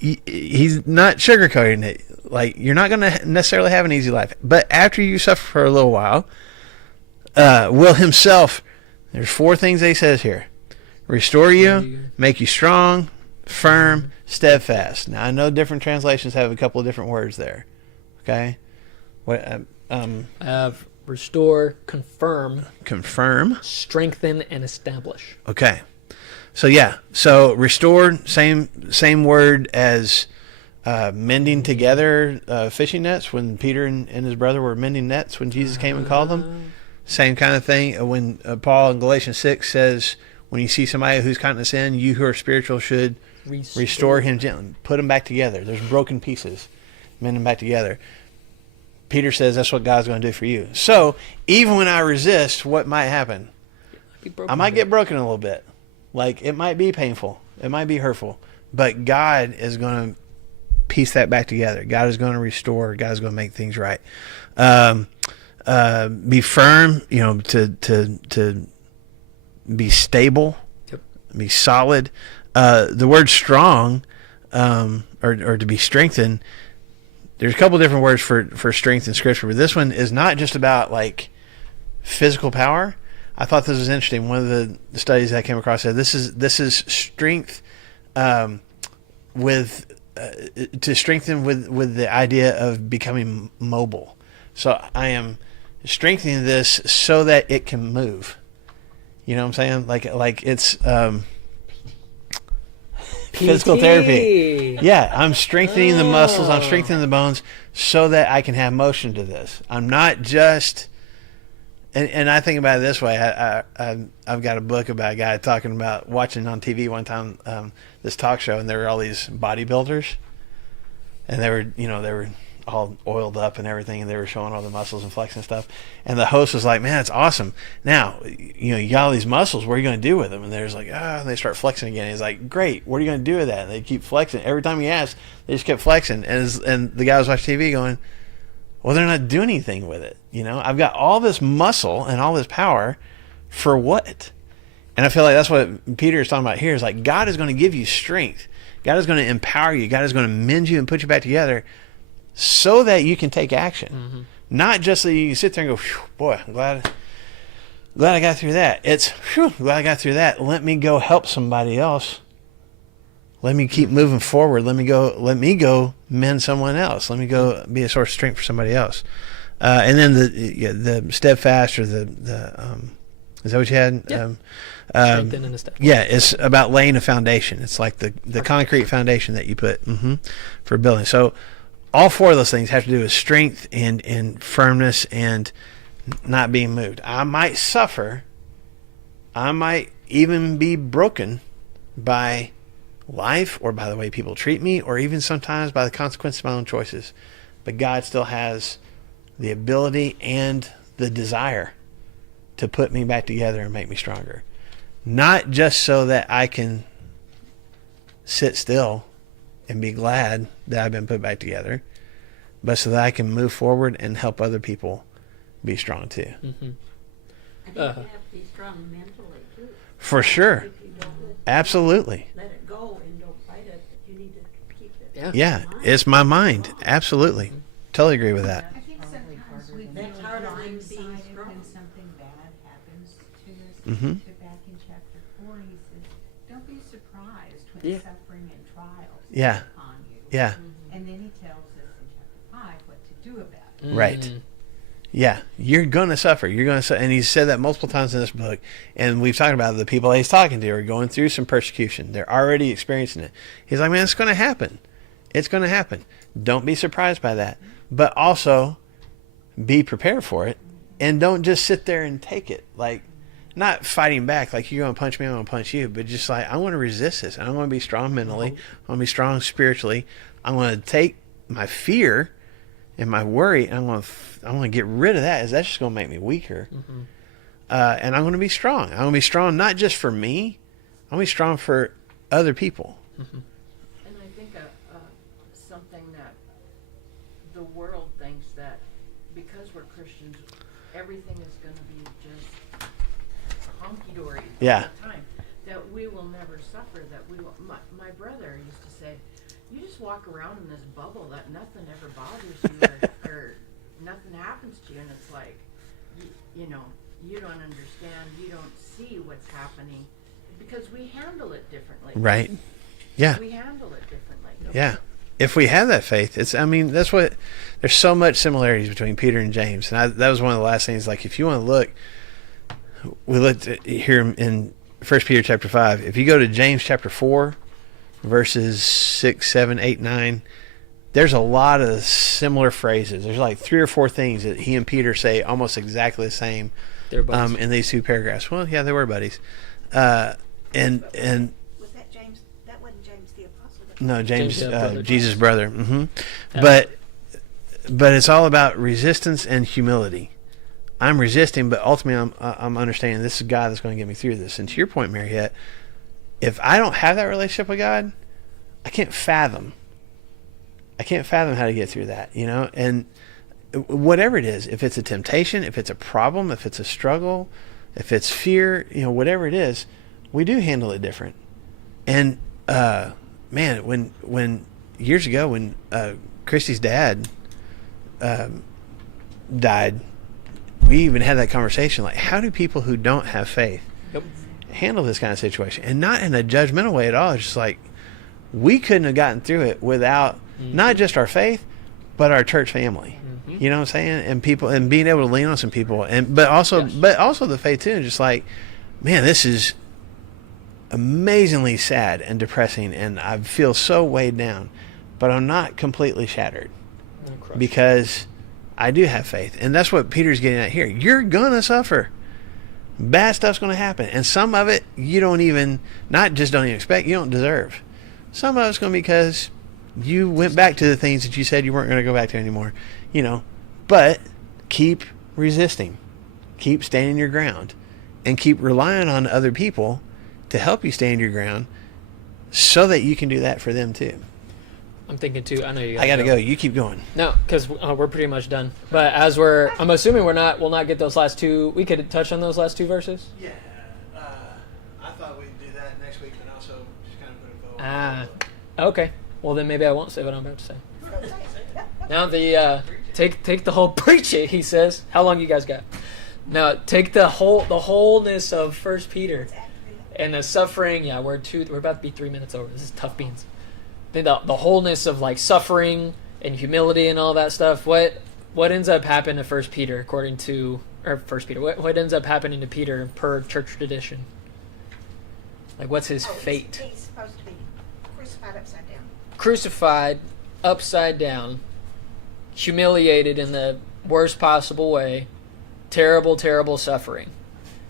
He's not sugarcoating it. Like, you're not going to necessarily have an easy life. But after you suffer for a little while, will himself, there's 4 things that he says here. Restore you, make you strong, firm, steadfast. Now, I know different translations have a couple of different words there. Okay? I have restore, confirm, strengthen, and establish. Okay. So yeah. So restore, same word as mending together fishing nets when Peter and his brother were mending nets when Jesus came and called them. Same kind of thing when Paul in Galatians 6 says, when you see somebody who's caught in sin, you who are spiritual should restore him gently. Put them back together. There's broken pieces. Mend them back together. Peter says that's what God's going to do for you. So even when I resist, what might happen? I might get broken a little bit. Like, it might be painful. It might be hurtful. But God is going to piece that back together. God is going to restore. God is going to make things right. Be firm, to be stable, be solid. The word strong, or to be strengthened, there's a couple different words for strength in Scripture, but this one is not just about like physical power. I thought this was interesting. One of the studies I came across said this is strength to strengthen with the idea of becoming mobile. So I am strengthening this so that it can move. You know what I'm saying? Like it's physical therapy. Yeah, I'm strengthening the muscles. I'm strengthening the bones so that I can have motion to this. I'm not just... And I think about it this way. I've got a book about a guy talking about watching on TV one time this talk show, and there were all these bodybuilders, and they were all oiled up and everything, and they were showing all the muscles and flexing and stuff. And the host was like, "Man, it's awesome. Now, you got all these muscles. What are you going to do with them?" And they're just like, and they start flexing again. He's like, "Great. What are you going to do with that?" And they keep flexing. Every time he asked, they just kept flexing. And the guy was watching TV going, well, they're not doing anything with it. I've got all this muscle and all this power for what? And I feel like that's what Peter is talking about here is like God is going to give you strength. God is going to empower you. God is going to mend you and put you back together so that you can take action. Mm-hmm. Not just so you can sit there and go, boy, I'm glad I got through that. It's, glad I got through that. Let me go help somebody else. Let me keep moving forward. Let me go mend someone else. Let me go be a source of strength for somebody else. And then the steadfast, or is that what you had? Yeah. Strengthen and steadfast. Yeah, it's about laying a foundation. It's like the concrete foundation that you put for building. So all 4 of those things have to do with strength and firmness and not being moved. I might suffer. I might even be broken by life or by the way people treat me or even sometimes by the consequences of my own choices. But God still has the ability and the desire to put me back together and make me stronger. Not just so that I can sit still and be glad that I've been put back together, but so that I can move forward and help other people be strong too. I think you have to be strong mentally too. For sure. If you don't Absolutely. let it go and don't fight it, you need to keep it. Yeah. Yeah, in mind. it's my mind. Absolutely. Totally agree with that. I think Probably sometimes harder we than feel That's hard on really being excited strong. when something bad happens to us. Mhm. But back in chapter 4, he says, don't be surprised when Yeah. suffering and trials Yeah. come upon you. Yeah. And then he tells us in chapter 5 what to do about it. Right. Mm. Yeah, you're going to suffer. You're going to, and he's said that multiple times in this book. And we've talked about the people he's talking to are going through some persecution. They're already experiencing it. He's like, man, it's going to happen. It's going to happen. Don't be surprised by that, but also be prepared for it, and don't just sit there and take it. Like, not fighting back, like you're going to punch me, I'm going to punch you, but just like, I want to resist this, and I'm going to be strong mentally. I'm going to be strong spiritually. I'm going to take my fear and my worry, and I'm going to get rid of that, as that's just going to make me weaker. And I'm going to be strong. I'm going to be strong not just for me. I'm going to be strong for other people. And I think something that the world thinks that because we're Christians, everything is going to be just honky-dory Yeah. all the time. That we will never suffer, that we will, my brother used to say, you just walk around in this bubble that nothing ever bothers you or nothing happens to you, and it's like, you know, you don't understand, you don't see what's happening, because we handle it differently. Right? Yeah. We handle it differently. Yeah. If we have that faith, that's what, there's so much similarities between Peter and James. And that was one of the last things, like, if you want to look, we looked at here in 1 Peter chapter 5. If you go to James chapter 4, verses 6, 7, 8, 9, there's a lot of similar phrases. There's like 3 or 4 things that he and Peter say almost exactly the same They're buddies. in these 2 paragraphs. Well, yeah, they were buddies. And Was that James? That wasn't James the Apostle. no, James, James, brother. Jesus' brother. Hmm. Yeah. But it's all about resistance and humility. I'm resisting, but ultimately I'm understanding this is God that's going to get me through this. And to your point, Mariette, if I don't have that relationship with God, I can't fathom how to get through that, you know? And whatever it is, if it's a temptation, if it's a problem, if it's a struggle, if it's fear, you know, whatever it is, we do handle it different. And man, when years ago when Christy's dad died, we even had that conversation, like, how do people who don't have faith Yep. handle this kind of situation? And not in a judgmental way at all. It's just like, we couldn't have gotten through it without not just our faith, but our church family. You know what I'm saying? And people, and being able to lean on some people, and but also the faith too. And just like, man, this is amazingly sad and depressing, and I feel so weighed down, but I'm not completely shattered because I do have faith. And that's what Peter's getting at here. You're gonna suffer. Bad stuff's gonna happen, and some of it you don't even expect, you don't deserve. Some of it's gonna be because you went back to the things that you said you weren't gonna go back to anymore, you know. But keep resisting, keep standing your ground, and keep relying on other people to help you stand your ground, so that you can do that for them too. I'm thinking too. I know you. I gotta go. You keep going. No, because we're pretty much done. But I'm assuming we'll not get those last 2. We could touch on those last 2 verses. Yeah, I thought we'd do that next week, but also just kind of put a bow. Okay. Well, then maybe I won't say what I'm about to say. Now the take the whole preach it. He says, how long you guys got? Now take the wholeness of 1 Peter and the suffering. Yeah, we're about to be 3 minutes over. This is tough beans. The wholeness of like suffering and humility and all that stuff. What ends up happening to 1 Peter according to what ends up happening to Peter per church tradition? Like, what's his fate? He's supposed to be crucified upside down. Crucified upside down, humiliated in the worst possible way, terrible, terrible suffering.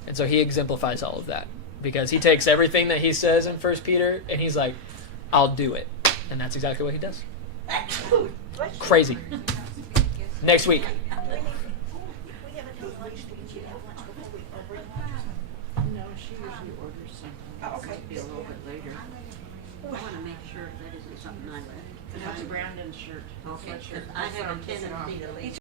And so he exemplifies all of that because he takes everything that he says in 1 Peter and he's like, I'll do it. And that's exactly what he does. Crazy. Next week. We haven't told Alicia to get you out lunch before we bring lunch. No, she usually orders something. Oh, okay. It'll be a little bit later. I wanna make sure that isn't something I left. That's Brandon's shirt. Okay, 'cause Sweatshirt. I That's have a what I'm taking off. tendency to leave